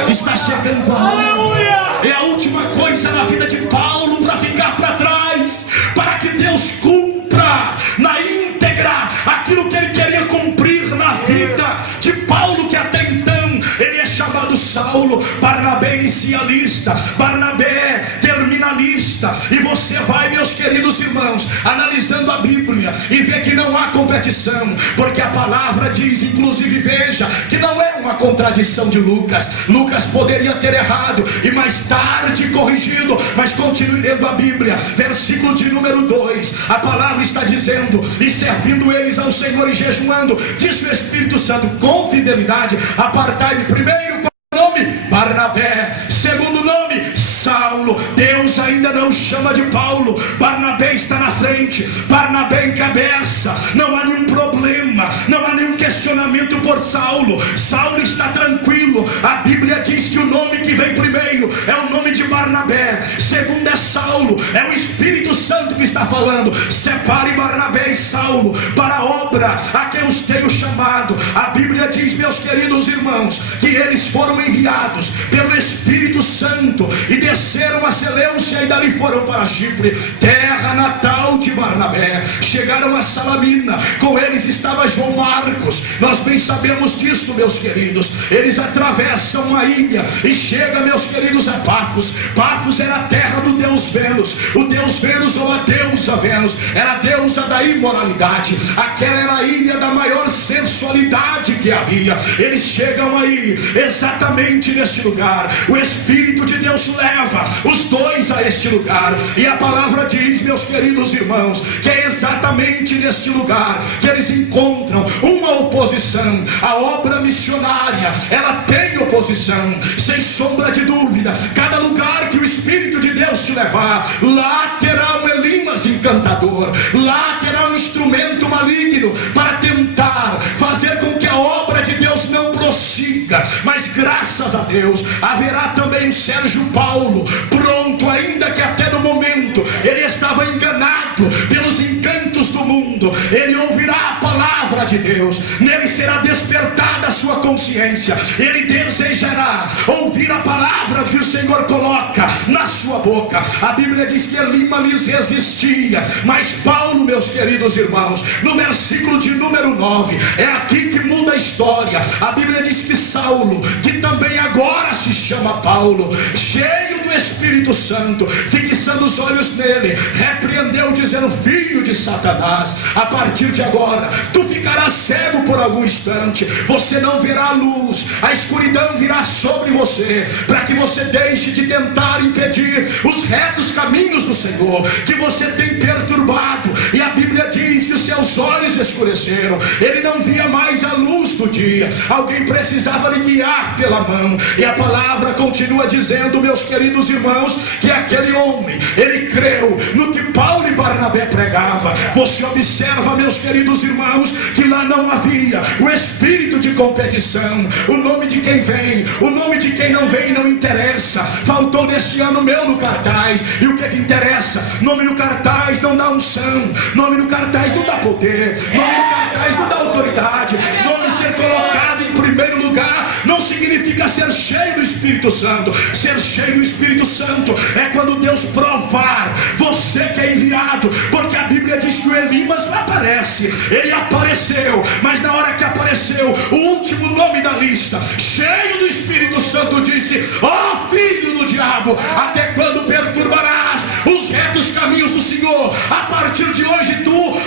Está chegando a hora. É a última coisa na vida de Paulo para ficar para trás, para que Deus cumpra na íntegra aquilo que ele queria cumprir na vida de Paulo, que até então ele é chamado Saulo. Barnabé inicia a lista, Barnabé termina a lista. E você vai, meus queridos irmãos, analisando a Bíblia e vê que não há competição, porque a palavra diz, inclusive, veja, que não é uma contradição de Lucas. Lucas poderia ter errado e mais tarde corrigido, mas continue lendo a Bíblia. Versículo de número 2, a palavra está dizendo: e servindo eles ao Senhor e jejuando, disse o Espírito Santo, com fidelidade, apartai-me primeiro, qual nome? Barnabé. Segundo nome, Saulo. Deus ainda não chama de Paulo. Barnabé está na frente, Barnabé encabeça. Não há nenhum problema, não há nenhum questionamento por Saulo. Saulo está tranquilo. A Bíblia diz que o nome que vem primeiro é o nome de Barnabé. Segundo é Saulo, é o Espírito Santo que está falando. Separe Barnabé e Saulo para a obra a que os tenho chamado. A Bíblia diz, meus queridos irmãos, que eles foram enviados pelo Espírito Santo e desceram a Seleucia e dali foram para Chipre, terra natal de Barnabé. Chegaram a Salamina, com eles estava João Marcos. Nós bem sabemos disso, meus queridos. Eles atravessam uma ilha e chegam, meus queridos, a Pafos. Pafos era a terra do deus Vênus. O deus Vênus, ou a deusa Vênus, era a deusa da imoralidade. Aquela era a ilha da maior sensualidade que havia. Eles chegam aí, exatamente neste lugar. O Espírito de Deus leva os dois a este lugar. E a palavra diz, meus queridos irmãos, que é exatamente neste lugar que eles encontram uma oposição. A obra missionária, ela tem oposição, sem sombra de dúvida. Cada lugar que o Espírito de Deus te levar, lá terá um Elimas encantador, lá terá um instrumento maligno para tentar fazer com que a obra de Deus não prossiga. Mas graças a Deus haverá também o Sérgio Paulo, pronto, ainda que até no momento ele estava enganado pelos encantos do mundo. Ele ouvirá a palavra de Deus, nele será despertada a sua consciência. Ele desejará ouvir a palavra que o Senhor coloca na sua boca. A Bíblia diz que Elima lhes resistia, mas Paulo, meus queridos irmãos, no versículo de número 9, é aqui que muda a história. A Bíblia diz que Saulo, que também agora se chama Paulo, cheio do Espírito Santo, fixando os olhos nele, repreendeu dizendo: filho de Satanás, a partir de agora tu ficarás cego por algum instante, você não verá a luz, a escuridão virá sobre você, para que você deixe de tentar impedir os retos caminhos do Senhor, que você tem perturbado. E a Bíblia diz que os seus olhos escureceram, ele não via mais a luz do dia, alguém precisava lhe guiar pela mão. E a palavra continua dizendo, meus queridos queridos irmãos, que aquele homem, ele creu no que Paulo e Barnabé pregava. Você observa, meus queridos irmãos, que lá não havia o espírito de competição. O nome de quem vem, o nome de quem não vem não interessa. Faltou nesse ano meu no cartaz. E o que interessa? Nome no cartaz não dá unção, nome no cartaz não dá poder, nome no cartaz não dá autoridade. Nome ser colocado em primeiro lugar não significa ser cheio do Espírito Santo. Ser cheio do Espírito Santo é quando Deus provar você que é enviado, porque a Bíblia diz que o Elimas não aparece. Ele apareceu, mas na hora que apareceu, o último nome da lista, cheio do Espírito Santo, disse: ó filho do diabo, até quando perturbarás os retos caminhos do Senhor? A partir de hoje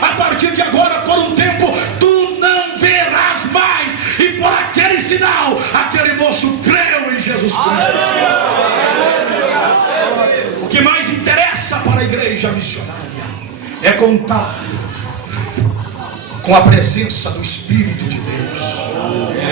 a partir de agora, por um tempo, tu não verás mais. E por aquele sinal, aquele moço creu em Jesus Cristo. O que mais interessa para a igreja missionária é contar com a presença do Espírito de Deus.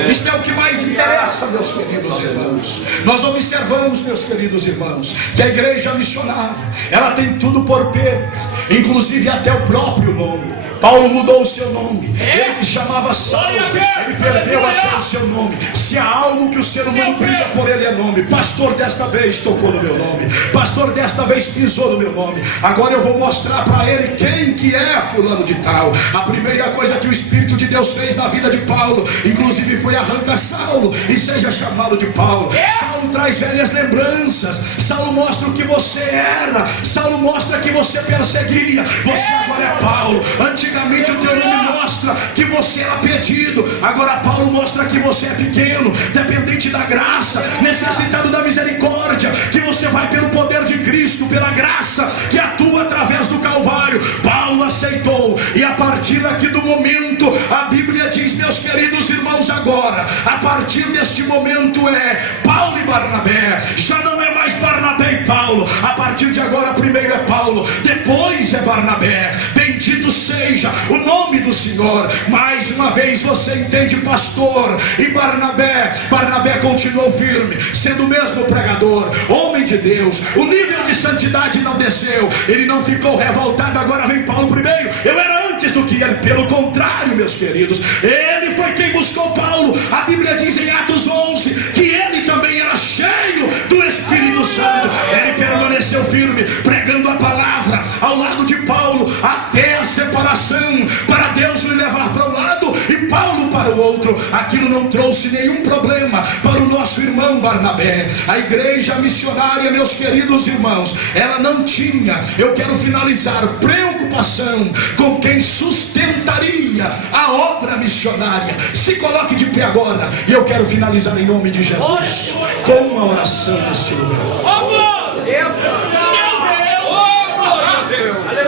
Isto é o que mais interessa, meus queridos irmãos. Nós observamos, meus queridos irmãos, que a igreja missionária, ela tem tudo por perca, inclusive até o próprio nome. Paulo mudou o seu nome. Ele se chamava Saulo, ele perdeu até o seu nome. Se há algo que o ser humano briga por ele, é nome. Pastor desta vez tocou no meu nome, pastor desta vez pisou no meu nome. Agora eu vou mostrar para ele quem que é fulano de tal. A primeira coisa que o Espírito de Deus fez na vida de Paulo, inclusive, foi arrancar Saulo e seja chamado de Paulo. Saulo traz velhas lembranças. Saulo mostra o que você era. Saulo mostra que você perseguia. Você agora é Paulo. Antigamente o teu nome mostra que você era pedido. Agora Paulo mostra que você é pequeno, dependente da graça, necessitado da misericórdia, que você vai pelo poder de Cristo, pela graça que atua através do Calvário. Paulo aceitou, e a partir daqui do momento, a Bíblia diz, meus queridos irmãos, agora, a partir deste momento é Paulo e Barnabé. Já não é mais Barnabé e Paulo. A partir de agora, primeiro é Paulo, depois é Barnabé. Bendito seja o nome do Senhor. Mais uma vez você entende, pastor e Barnabé. Barnabé continuou firme, sendo o mesmo pregador, homem de Deus. O nível de santidade não desceu, ele não ficou revoltado. Agora vem Paulo primeiro, eu era antes do que ele. Pelo contrário, meus queridos, ele foi quem buscou Paulo. A Bíblia diz em Atos 11 que ele também era cheio do Espírito Santo. Ele permaneceu firme, pregando a palavra ao lado de Paulo, até a separação, para Deus lhe levar para um lado e Paulo para o outro. Aquilo não trouxe nenhum problema para o nosso irmão Barnabé. A igreja missionária, meus queridos irmãos, ela não tinha, eu quero finalizar, preocupação com quem sustentaria a obra missionária. Se coloque de pé agora, e eu quero finalizar em nome de Jesus com uma oração neste lugar.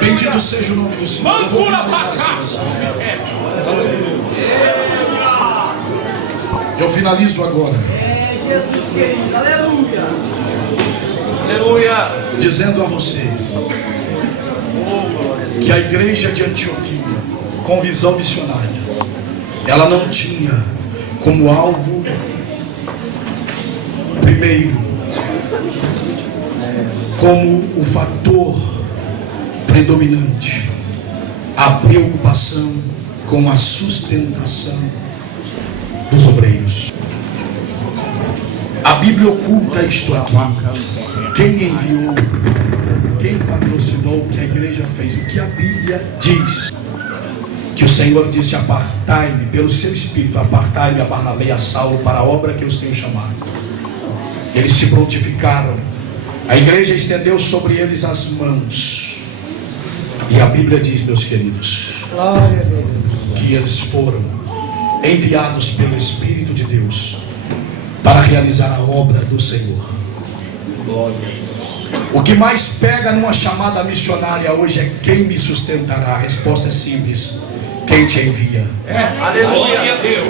Bendito seja o nome do Senhor. Eu vou finalizar essa oração. Eu finalizo agora. Jesus querido, aleluia. Aleluia. Dizendo a você que a igreja de Antioquia, com visão missionária, ela não tinha como alvo primeiro, como o fator predominante, a preocupação com a sustentação dos obreiros. A Bíblia oculta isto aqui. Quem enviou, quem patrocinou, o que a igreja fez, o que a Bíblia diz, que o Senhor disse: apartai-me pelo seu Espírito, apartai-me a Barnabé e a Saulo para a obra que os tenho chamado. Eles se prontificaram, a igreja estendeu sobre eles as mãos, e a Bíblia diz, meus queridos, que eles foram enviados pelo Espírito de Deus para realizar a obra do Senhor. O que mais pega numa chamada missionária hoje é: quem me sustentará? A resposta é simples: quem te envia. Aleluia a Deus.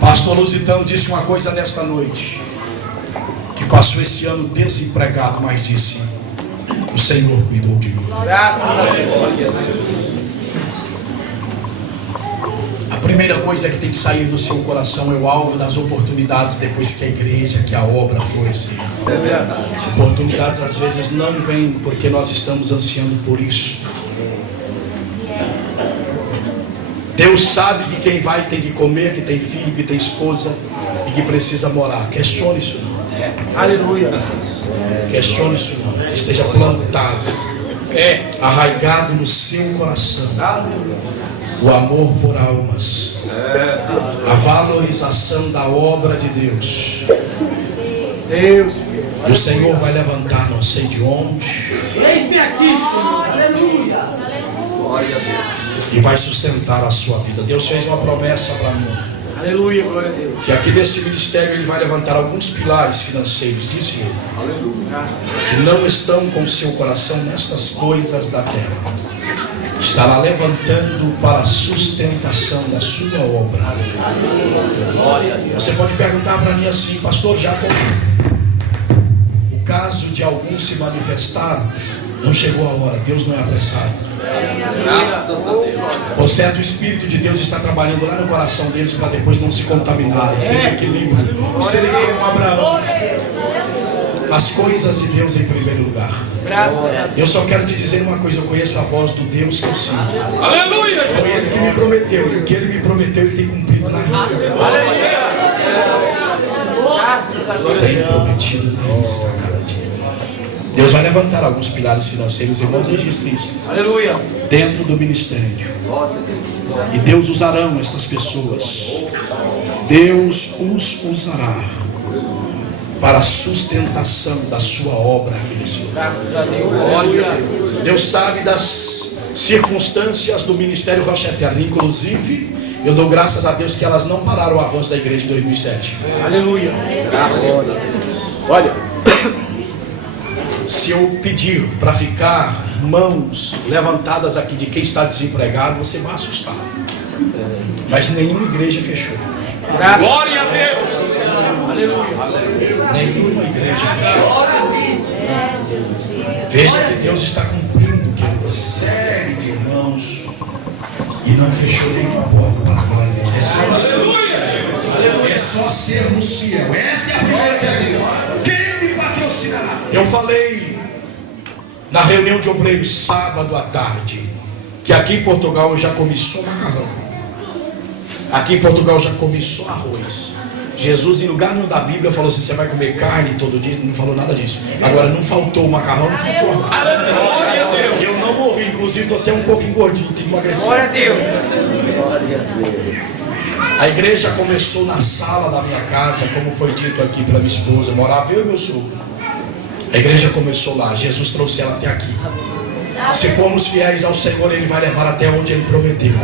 Pastor Lusitano disse uma coisa nesta noite, que passou esse ano desempregado, mas disse: o Senhor cuidou de mim. Graças a Deus. A primeira coisa que tem que sair do seu coração é o alvo das oportunidades depois que a igreja, que a obra foi assim. Oportunidades às vezes não vêm porque nós estamos ansiando por isso. Deus sabe que quem vai tem que comer, que tem filho, que tem esposa e que precisa morar. Questione isso não. Aleluia. Questione isso não. Esteja plantado, arraigado no seu coração o amor por almas, a valorização da obra de Deus. E o Senhor vai levantar não sei de onde. Eis-me aqui, Senhor. Aleluia. E vai sustentar a sua vida. Deus fez uma promessa para mim. Aleluia, glória a Deus. Que aqui neste ministério Ele vai levantar alguns pilares financeiros, disse Ele. Aleluia. Que não estão com seu coração nestas coisas da terra. Estará levantando para a sustentação da sua obra. Você pode perguntar para mim assim, pastor, já como o caso de alguns se manifestar, não chegou a hora, Deus não é apressado. Por certo, o Espírito de Deus está trabalhando lá no coração deles para depois não se contaminarem, ter equilíbrio, serem como Abraão. As coisas de Deus em primeiro lugar. Eu só quero te dizer uma coisa, eu conheço a voz do Deus que eu sinto. Aleluia! Foi Ele que me prometeu, e o que Ele me prometeu Ele tem cumprido na risca. Tem prometido na risca cada dia. Deus vai levantar alguns pilares financeiros, irmãos, registre isso. Aleluia. Dentro do ministério. E Deus usará estas pessoas. Deus os usará para a sustentação da sua obra aqui nesse lugar. Deus sabe das circunstâncias do ministério Rocha Eterna. Inclusive, eu dou graças a Deus que elas não pararam o avanço da igreja de 2007. Aleluia. Olha, se eu pedir para ficar mãos levantadas aqui de quem está desempregado, você vai assustar. Mas nenhuma igreja fechou. Glória a Deus! Aleluia. Nenhuma igreja fechou. Veja que Deus está cumprindo o que Ele consegue de irmãos e não fechou nenhuma porta para a glória de Deus. É só sermos fiel. Essa é a primeira pergunta. Quem me patrocinará? Eu falei na reunião de obreiros sábado à tarde que aqui em Portugal eu já comi só macarrão. Aqui em Portugal eu já comi só arroz. Jesus, em lugar nenhum da Bíblia, falou assim: você vai comer carne todo dia? Não falou nada disso. Agora, não faltou o macarrão, não faltou arroz. Eu não morri, inclusive estou até um pouquinho gordinho, tenho que emagrecer. Glória a Deus. A igreja começou na sala da minha casa, como foi dito aqui pela minha esposa. Morava eu e meu sogro. A igreja começou lá, Jesus trouxe ela até aqui. Se formos fiéis ao Senhor, Ele vai levar até onde Ele prometeu.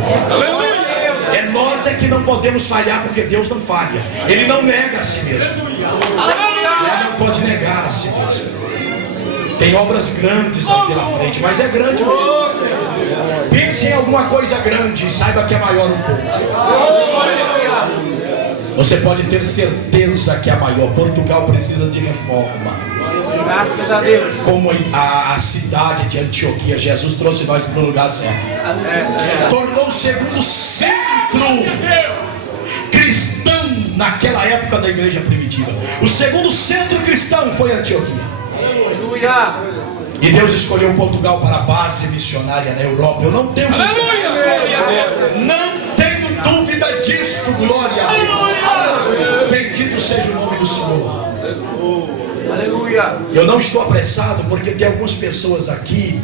É nós que não podemos falhar, porque Deus não falha. Ele não nega a si mesmo. Ele não pode negar a si mesmo. Tem obras grandes aí pela frente, mas é grande mesmo. Pense em alguma coisa grande e saiba que é maior um pouco. Você pode ter certeza que é maior. Portugal precisa de reforma. Graças a Deus. Como a cidade de Antioquia, Jesus trouxe nós para o lugar certo. Tornou o segundo centro cristão naquela época da igreja primitiva. O segundo centro cristão foi Antioquia. Aleluia. E Deus escolheu Portugal para a base missionária na Europa. Eu não tenho dúvida. Não tenho dúvida disso. Glória a Deus. Bendito seja o nome do Senhor. Aleluia. Eu não estou apressado porque tem algumas pessoas aqui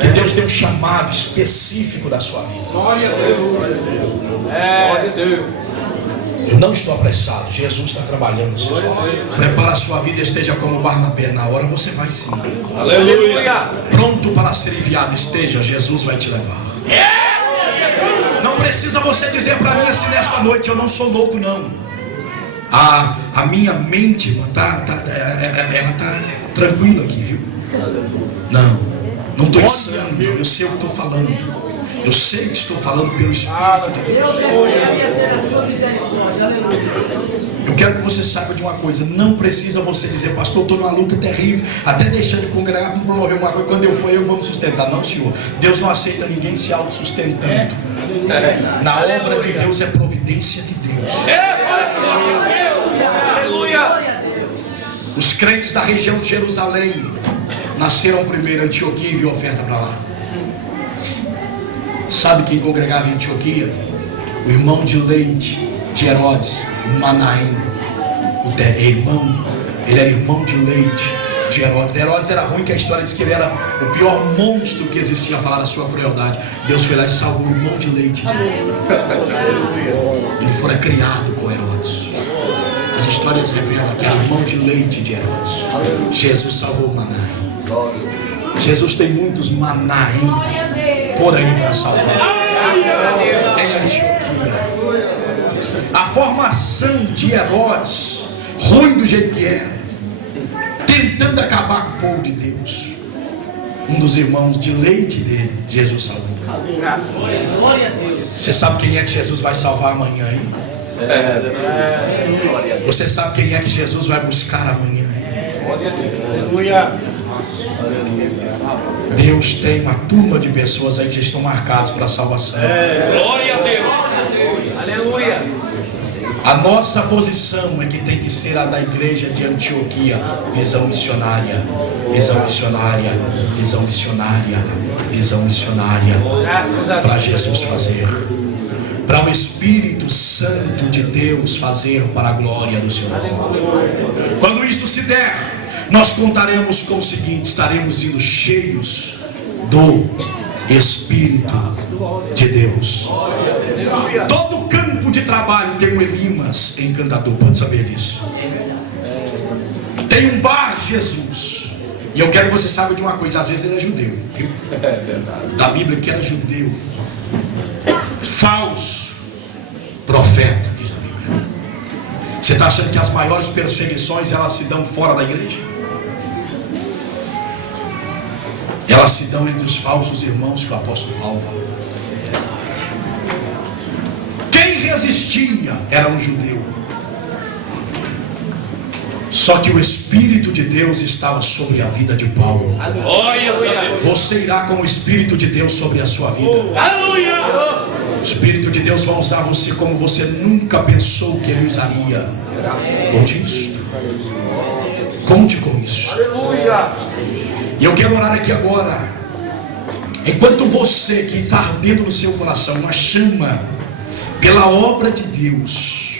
que Deus tem um chamado específico da sua vida. Glória a Deus. Glória a Deus. Eu não estou apressado. Jesus está trabalhando. Prepara a sua vida, esteja como Barnabé. Na hora você vai sim. Aleluia! Pronto para ser enviado, esteja. Jesus vai te levar. Não precisa você dizer para mim assim nesta noite: eu não sou louco, não. A minha mente está tranquila aqui, viu? Não estou insano, eu sei o que estou falando. Eu sei que estou falando pelo Espírito de Deus. Eu quero que você saiba de uma coisa. Não precisa você dizer, pastor, estou numa luta terrível, até deixando de congregar para promover uma coisa. Quando eu for, eu vou me sustentar. Não, Senhor. Deus não aceita ninguém se autossustentando. Na obra de Deus é providência de Deus. Aleluia. Os crentes da região de Jerusalém nasceram primeiro em Antioquia e enviou oferta para lá. Sabe quem congregava em Antioquia? O irmão de leite de Herodes, Manaim. Ele era irmão de leite de Herodes. Herodes era ruim, que a história diz que ele era o pior monstro que existia a falar da sua crueldade. Deus foi lá e salvou o irmão de leite. Ele fora criado por Herodes. As histórias revelam que era irmão de leite de Herodes. Jesus salvou Manaim. Jesus tem muitos Manaim por aí para salvar. Em Antioquia. A formação de Herodes, ruim do jeito que era, tentando acabar com o povo de Deus. Um dos irmãos de leite dele, Jesus salvou. Você sabe quem é que Jesus vai salvar amanhã, hein? Você sabe quem é que Jesus vai buscar amanhã? Aleluia. Deus tem uma turma de pessoas aí que estão marcados para a salvação. Glória a Deus. Aleluia. A nossa posição é que tem que ser a da igreja de Antioquia. Visão missionária, visão missionária, visão missionária, visão missionária. Para Jesus fazer, para o Espírito Santo de Deus fazer para a glória do Senhor. Quando isto se der, nós contaremos com o seguinte: estaremos indo cheios do Espírito de Deus. Todo campo de trabalho tem um Elimas encantador, pode saber disso. Tem um Bar Jesus. E eu quero que você saiba de uma coisa: às vezes ele é judeu, viu? Da Bíblia que era judeu, falso profeta, diz a Bíblia. Você está achando que as maiores perseguições elas se dão fora da igreja? Elas se dão entre os falsos irmãos que o apóstolo Paulo falou. Quem resistia era um judeu. Só que o Espírito de Deus estava sobre a vida de Paulo. Você irá com o Espírito de Deus sobre a sua vida. O Espírito de Deus vai usar você como você nunca pensou que Ele usaria. Conte isso. Conte com isso. E eu quero orar aqui agora. Enquanto você que está ardendo no seu coração uma chama pela obra de Deus,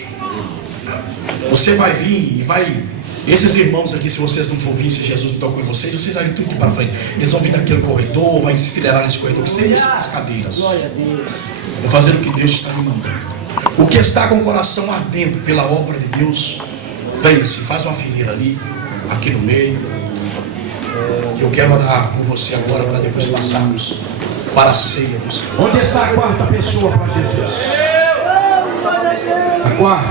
você vai vir e vai... Esses irmãos aqui, se vocês não for vir, se Jesus não tocou em vocês, vocês vão vir tudo para frente. Eles vão vir naquele corredor, vai se fiderar nesse corredor, que seja as cadeiras. Vão fazer o que Deus está me mandando. O que está com o coração ardendo pela obra de Deus, venha-se, faz uma fileira ali, aqui no meio. Eu quero orar por você agora, para depois passarmos para a ceia do Senhor. Onde está a quarta pessoa para Jesus? A quarta.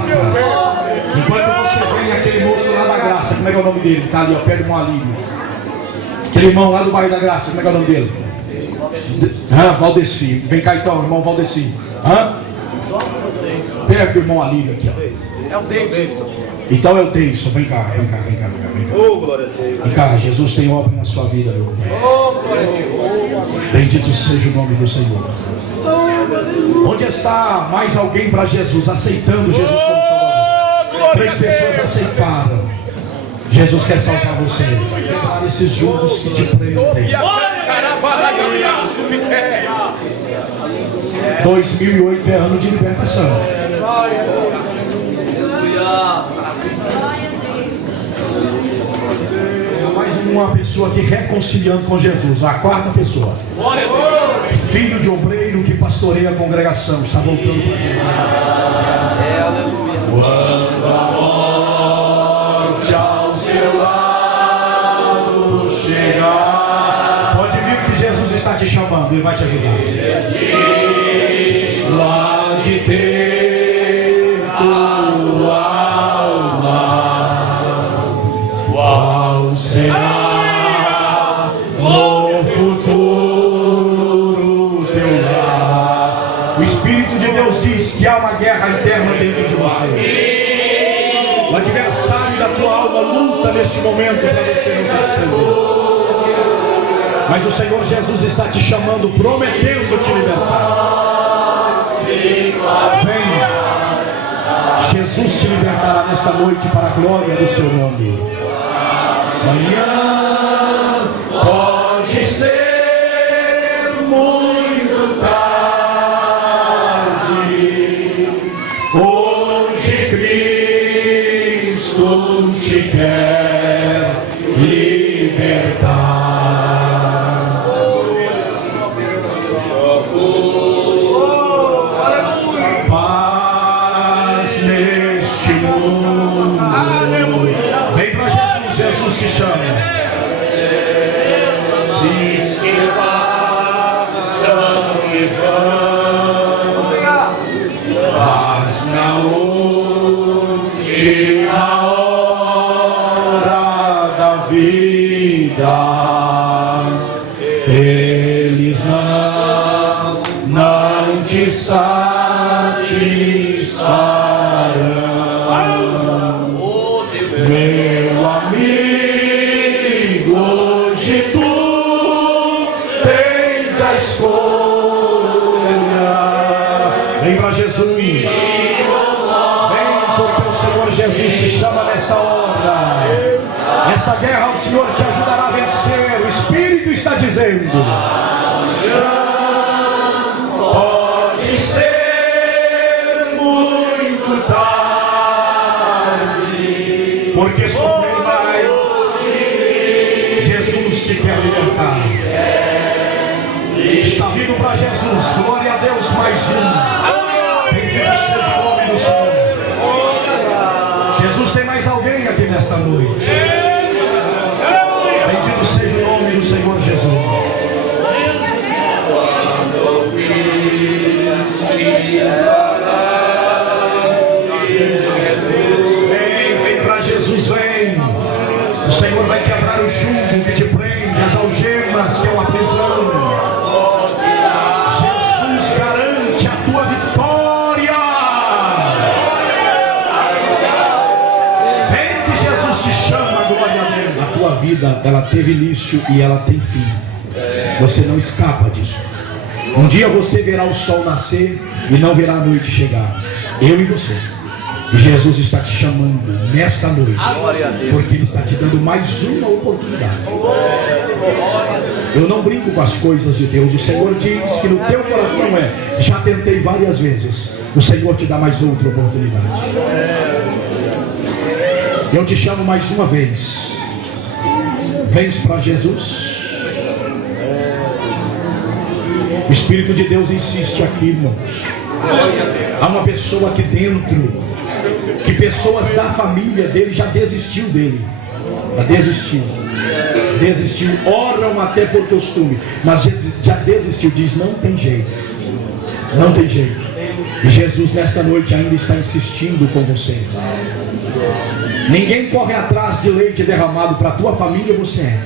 Enquanto você vem, aquele moço lá da Graça, como é que é o nome dele? Está ali, ó, perto de Moalívio. Aquele irmão lá do bairro da Graça, como é que é o nome dele? Valdeci. Vem cá então, irmão Valdeci. Perto do irmão Alívio aqui, ó. É o David. Então é o Deison. Vem cá. Vem cá, Jesus tem obra na sua vida, meu. Bendito seja o nome do Senhor. Onde está mais alguém para Jesus, aceitando Jesus como Salvador? 3 pessoas aceitaram. Jesus quer salvar você. Prepare esses juros que te prendem. 2008 é ano de libertação. Mais uma pessoa aqui reconciliando com Jesus. A quarta pessoa. Filho de obreiro que pastoreia a congregação. Está voltando para Jesus. Quando a morte ao seu lado chegar, pode vir que Jesus está te chamando. Ele vai te ajudar. Lá de ter tua alma, qual será no futuro teu lar? neste momento para você não se estender. Mas o Senhor Jesus está te chamando, prometendo te libertar. Venha. Jesus te libertará nesta noite para a glória do seu nome. Amanhã pode ser muito tarde. Hoje Cristo te quer libertar. Paz neste mundo. Vem para Jesus, Jesus te chama. E se façam e vão, mas na última hora da vida, eles não te satisfarão. Meu amigo, hoje tu tens a escolha. Vem para Jesus. Vem, porque o Senhor Jesus te chama nessa hora. Essa guerra o Senhor te ajudará a vencer. O Espírito está dizendo: pode ser muito tarde, porque sofrer mais. Jesus te quer libertar. Está vindo para Jesus. Glória a Deus, mais um. Bendito seja o nome do Senhor. Jesus, tem mais alguém aqui nesta noite. Bendito seja o nome do Senhor Jesus. Vem para Jesus, vem. O Senhor vai quebrar o jugo que te prende, as algemas que é uma prisão. Jesus garante a tua vitória. Vem que Jesus te chama, glória a Deus. A tua vida, ela teve início e ela tem fim. Você não escapa disso. Um dia você verá o sol nascer e não verá a noite chegar. Eu e você. E Jesus está te chamando nesta noite, porque Ele está te dando mais uma oportunidade. Eu não brinco com as coisas de Deus. O Senhor diz que no teu coração já tentei várias vezes. O Senhor te dá mais outra oportunidade. Eu te chamo mais uma vez. Vens para Jesus. O Espírito de Deus insiste aqui, irmãos. Há uma pessoa aqui dentro, que pessoas da família dele já desistiu dele. Já desistiu. Oram até por costume, mas já desistiu. Diz: não tem jeito. Não tem jeito. E Jesus nesta noite ainda está insistindo com você. Ninguém corre atrás de leite derramado para a tua família, você é.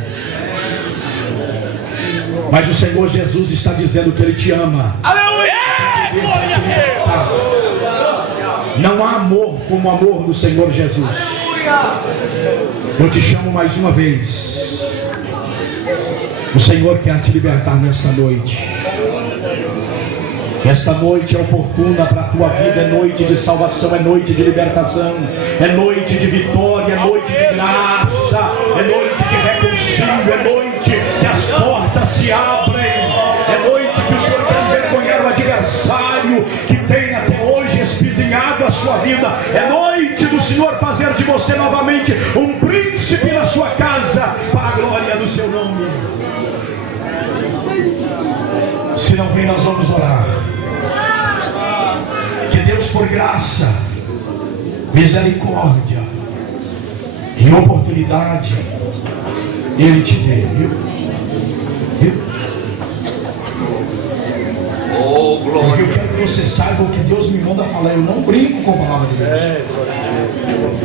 Mas o Senhor Jesus está dizendo que Ele te ama. Aleluia! Não há amor como o amor do Senhor Jesus. Eu te chamo mais uma vez. O Senhor quer te libertar nesta noite. Esta noite é oportuna para a tua vida. É noite de salvação, é noite de libertação, é noite de vitória, é noite de graça, é noite de reconcílio, é noite que as portas se abrem, é noite que o Senhor quer envergonhar o adversário que tem até hoje espizinhado a sua vida. É noite do Senhor fazer de você novamente um príncipe na sua casa, para a glória do seu nome. Se não vem, nós vamos orar. Que Deus, por graça, misericórdia e oportunidade, Ele te dê, viu? Porque eu quero que você saiba o que Deus me manda falar. Eu não brinco com a palavra de Deus.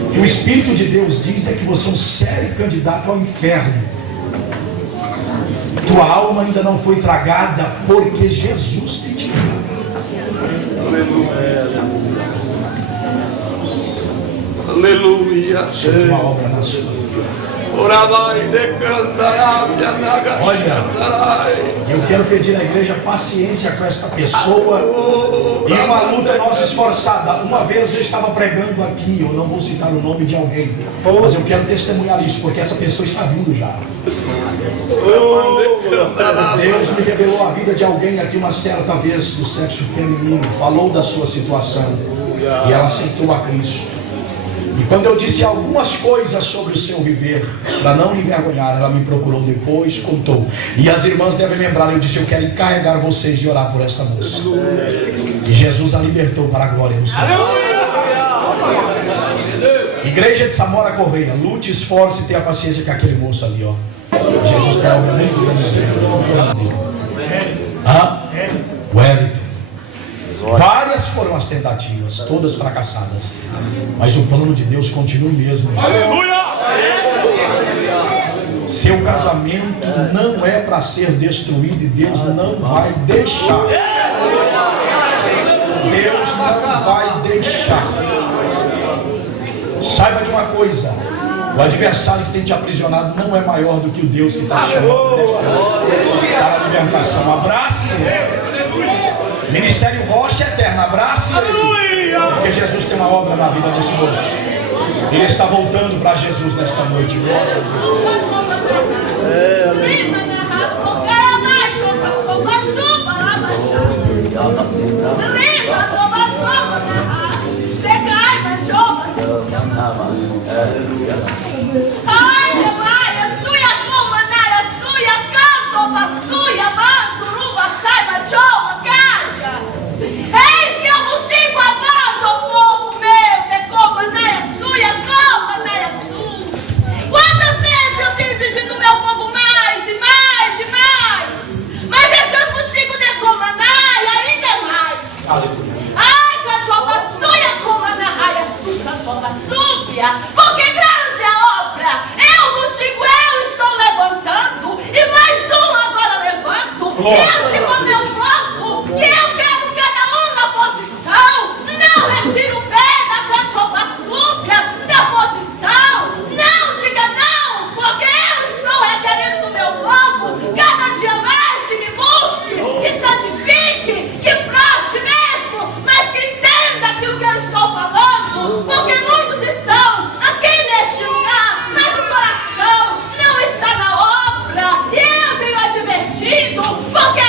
O que o Espírito de Deus diz é que você é um sério candidato ao inferno. Tua alma ainda não foi tragada, porque Jesus te tirou. Aleluia. Sua obra na sua vida. Olha, eu quero pedir à igreja paciência com essa pessoa. E uma luta nossa esforçada. Uma vez eu estava pregando aqui, eu não vou citar o nome de alguém, mas eu quero testemunhar isso, porque essa pessoa está vindo já. Deus me revelou a vida de alguém aqui uma certa vez do sexo feminino, falou da sua situação e ela aceitou a Cristo. E quando eu disse algumas coisas sobre o seu viver, para não me envergonhar, ela me procurou depois, contou. E as irmãs devem lembrar, eu disse, eu quero encarregar vocês de orar por esta moça. E Jesus a libertou para a glória do Senhor. Igreja de Samora Correia, lute, esforce e tenha paciência com aquele moço ali, ó. Jesus tem algo muito grande. Wellington. Várias foram as tentativas, todas fracassadas. Mas o plano de Deus continua o mesmo. Seu casamento não é para ser destruído e Deus não vai deixar. Deus não vai deixar. Saiba de uma coisa: o adversário que tem te aprisionado não é maior do que o Deus que está te chamando para a libertação. Abrace Ministério Rocha Eterna, abrace ele, porque Jesus tem uma obra na vida desse moço. Ele está voltando para Jesus nesta noite. Quantas vezes eu tenho exigido do meu povo mais e mais e mais, mas é que eu consigo decomanar e ainda mais. Ai, cachorra-suia, como na raia, cachorra-súbia, porque grande é a obra. Eu consigo, eu estou levantando, e mais um agora levanto. Esse com meu corpo, que eu quero cada um na posição. Não retire o pé da cachorra-súbia, da posição. Não diga não, porque eu estou requerendo do meu povo cada dia mais que me busque, que santifique, que preste mesmo, mas que entenda aquilo que eu estou falando, porque muitos estão aqui neste lugar, mas o coração não está na obra, e eu tenho advertido, porque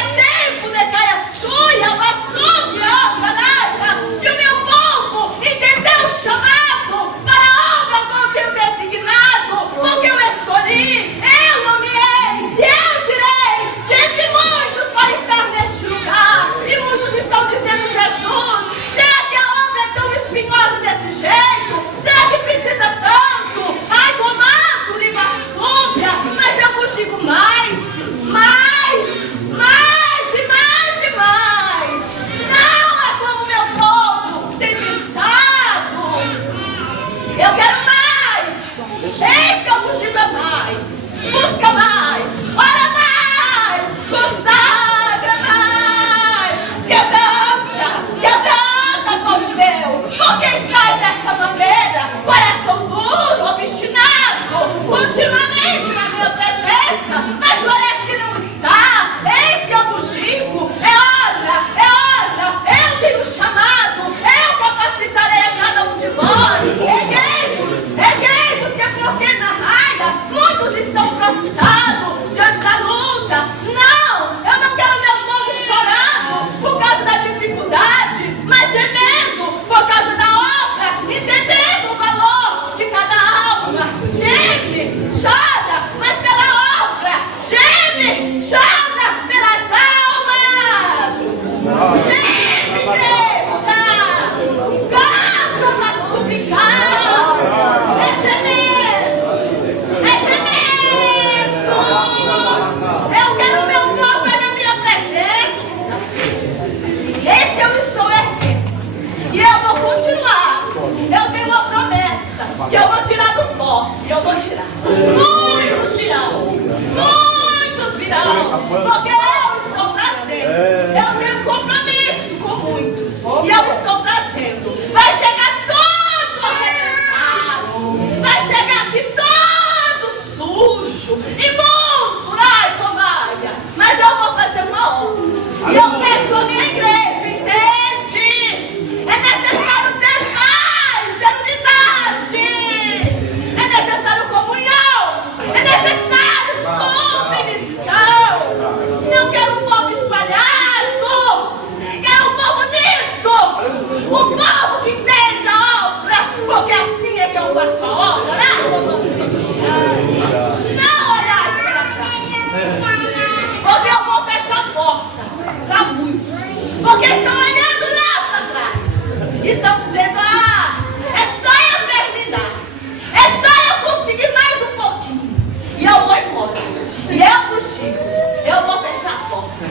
digo, eu vou fechar a porta.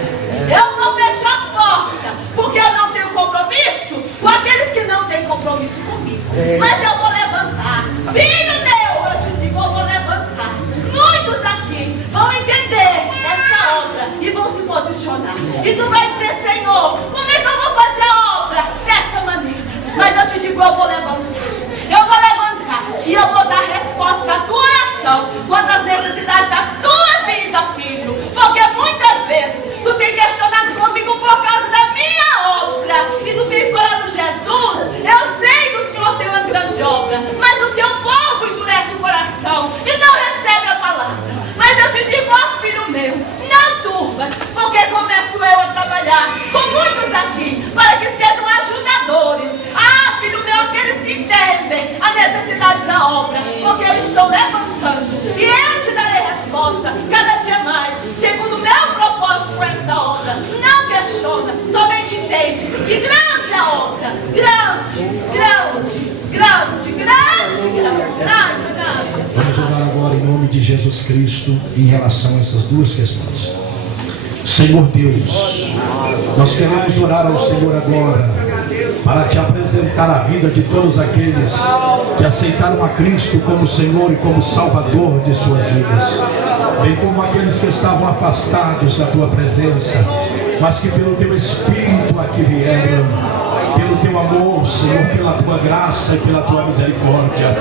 Eu vou fechar a porta, porque eu não tenho compromisso com aqueles que não têm compromisso comigo. Mas eu vou levantar. Filho meu, eu te digo, eu vou levantar. Muitos aqui vão entender essa obra e vão se posicionar. E tu vai dizer, Senhor, como é que eu vou fazer a obra dessa maneira? Mas eu te digo, eu vou levantar. Eu vou levantar e eu vou dar resposta à tua oração quanto às necessidades da tua vida, filho. Porque muitas vezes tu tem questionado comigo por causa da minha obra. E tu tem falado, Jesus, eu sei que o Senhor tem uma grande obra, mas o teu povo endurece o coração e não recebe a palavra. Mas eu te digo, ó filho meu, não turba, porque começo eu a trabalhar com muitos aqui, para que sejam ajudadores. Ah, filho meu, aqueles que entendem a necessidade da obra, porque eu estou levantando e eu te darei resposta cada dia mais, segundo o meu propósito com essa obra. Não questiona, somente entende que grande é a obra, grande, grande, grande, grande, grande, grande, grande. Vamos orar agora em nome de Jesus Cristo em relação a essas duas questões. Senhor Deus, nós queremos orar ao Senhor agora para te apresentar a vida de todos aqueles que aceitaram a Cristo como Senhor e como Salvador de suas vidas, bem como aqueles que estavam afastados da tua presença, mas que pelo teu Espírito aqui vieram, pelo teu amor, Senhor, pela tua graça e pela tua misericórdia.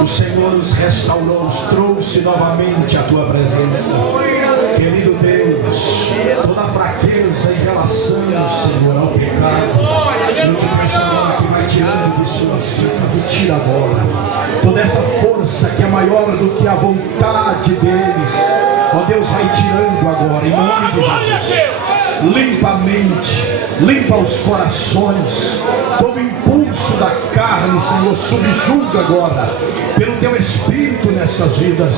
O Senhor os restaurou, os trouxe novamente à tua presença. Querido Deus, toda fraqueza em relação, Senhor, ao pecado, eu te peço agora que vai tirando de sua vida, tira agora toda essa força que é maior do que a vontade deles. Ó Deus, vai tirando agora, em nome de Jesus. Limpa a mente, limpa os corações, todo impulso da carne, Senhor, subjuga agora, pelo teu Espírito nessas vidas,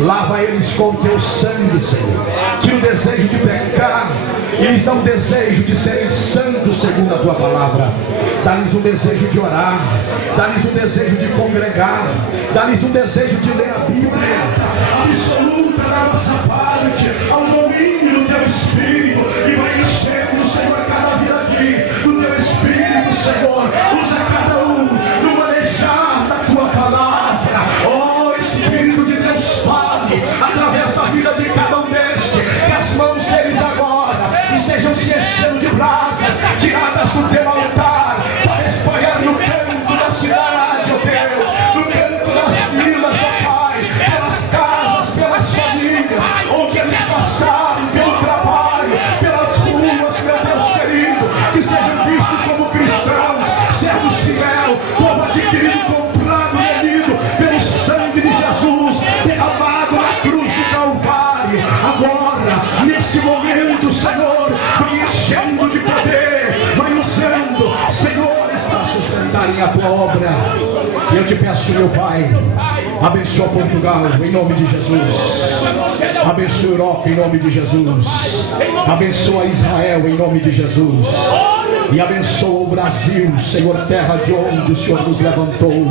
lava eles com o teu sangue, Senhor, tira o desejo de pecar, e lhes dá o desejo de serem santos segundo a tua palavra, dá-lhes o desejo de orar, dá-lhes o desejo de congregar, dá-lhes o desejo de ler a Bíblia, absoluta da nossa parte, ao domínio do teu Espírito, e vai enchendo, Senhor, cada vida aqui, do teu Espírito, Senhor, usa cada um no manejar da tua palavra, ó Espírito de Deus Pai, através da vida de cada um deste, que as mãos deles agora estejam se enchendo de brasas, tiradas do teu altar, para espalhar no canto da cidade, ó Deus, no canto das vilas, ó Pai, pelas casas, pelas famílias, onde eles passaram, pelo trabalho, pelas ruas, meu Deus querido, que sejam vistos como cristãos, servos fiel, povo adquirido, comprado e remido pelo sangue de Jesus, derramado na cruz do Calvário. Agora, nesse momento, Senhor, vai enchendo de poder, vai usando, Senhor, está sustentando a tua obra. E eu te peço, meu Pai, abençoa Portugal em nome de Jesus, abençoa a Europa em nome de Jesus, abençoa Israel em nome de Jesus, e abençoa o Brasil, Senhor, terra de onde o Senhor nos levantou.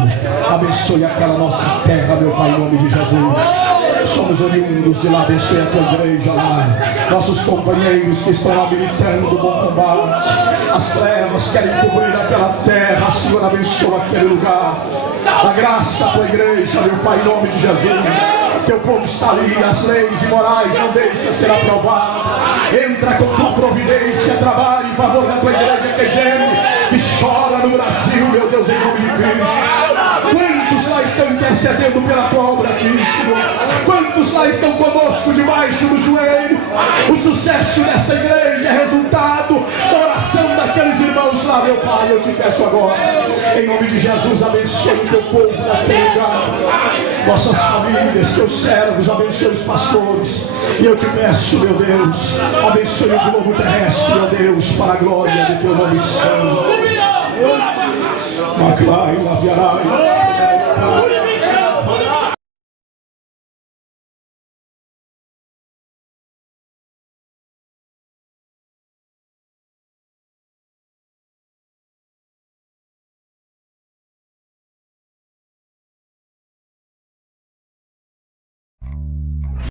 Abençoe aquela nossa terra, meu Pai, em nome de Jesus. Somos oriundos de lá, abençoe a tua igreja lá, nossos companheiros que estão lá militando do bom combate. As trevas querem cobrir aquela terra, Senhor, abençoa aquele lugar. A graça à tua igreja, meu Pai, em nome de Jesus. Teu povo está ali, as leis e morais não deixam ser aprovadas. Entra com tua providência, trabalha em favor da tua igreja que geme, que chora no Brasil, meu Deus, em nome de Cristo. Quantos lá estão intercedendo pela tua obra aqui, Senhor? Quantos lá estão conosco debaixo do joelho? O sucesso dessa igreja é resultado da oração daqueles irmãos lá, meu Pai. Eu te peço agora, em nome de Jesus, abençoe o teu povo naquele lugar, nossas famílias, teus servos, abençoe os pastores. E eu te peço, meu Deus, abençoe o globo terrestre, meu Deus, para a glória do teu nome santo. Maclai, laviarai.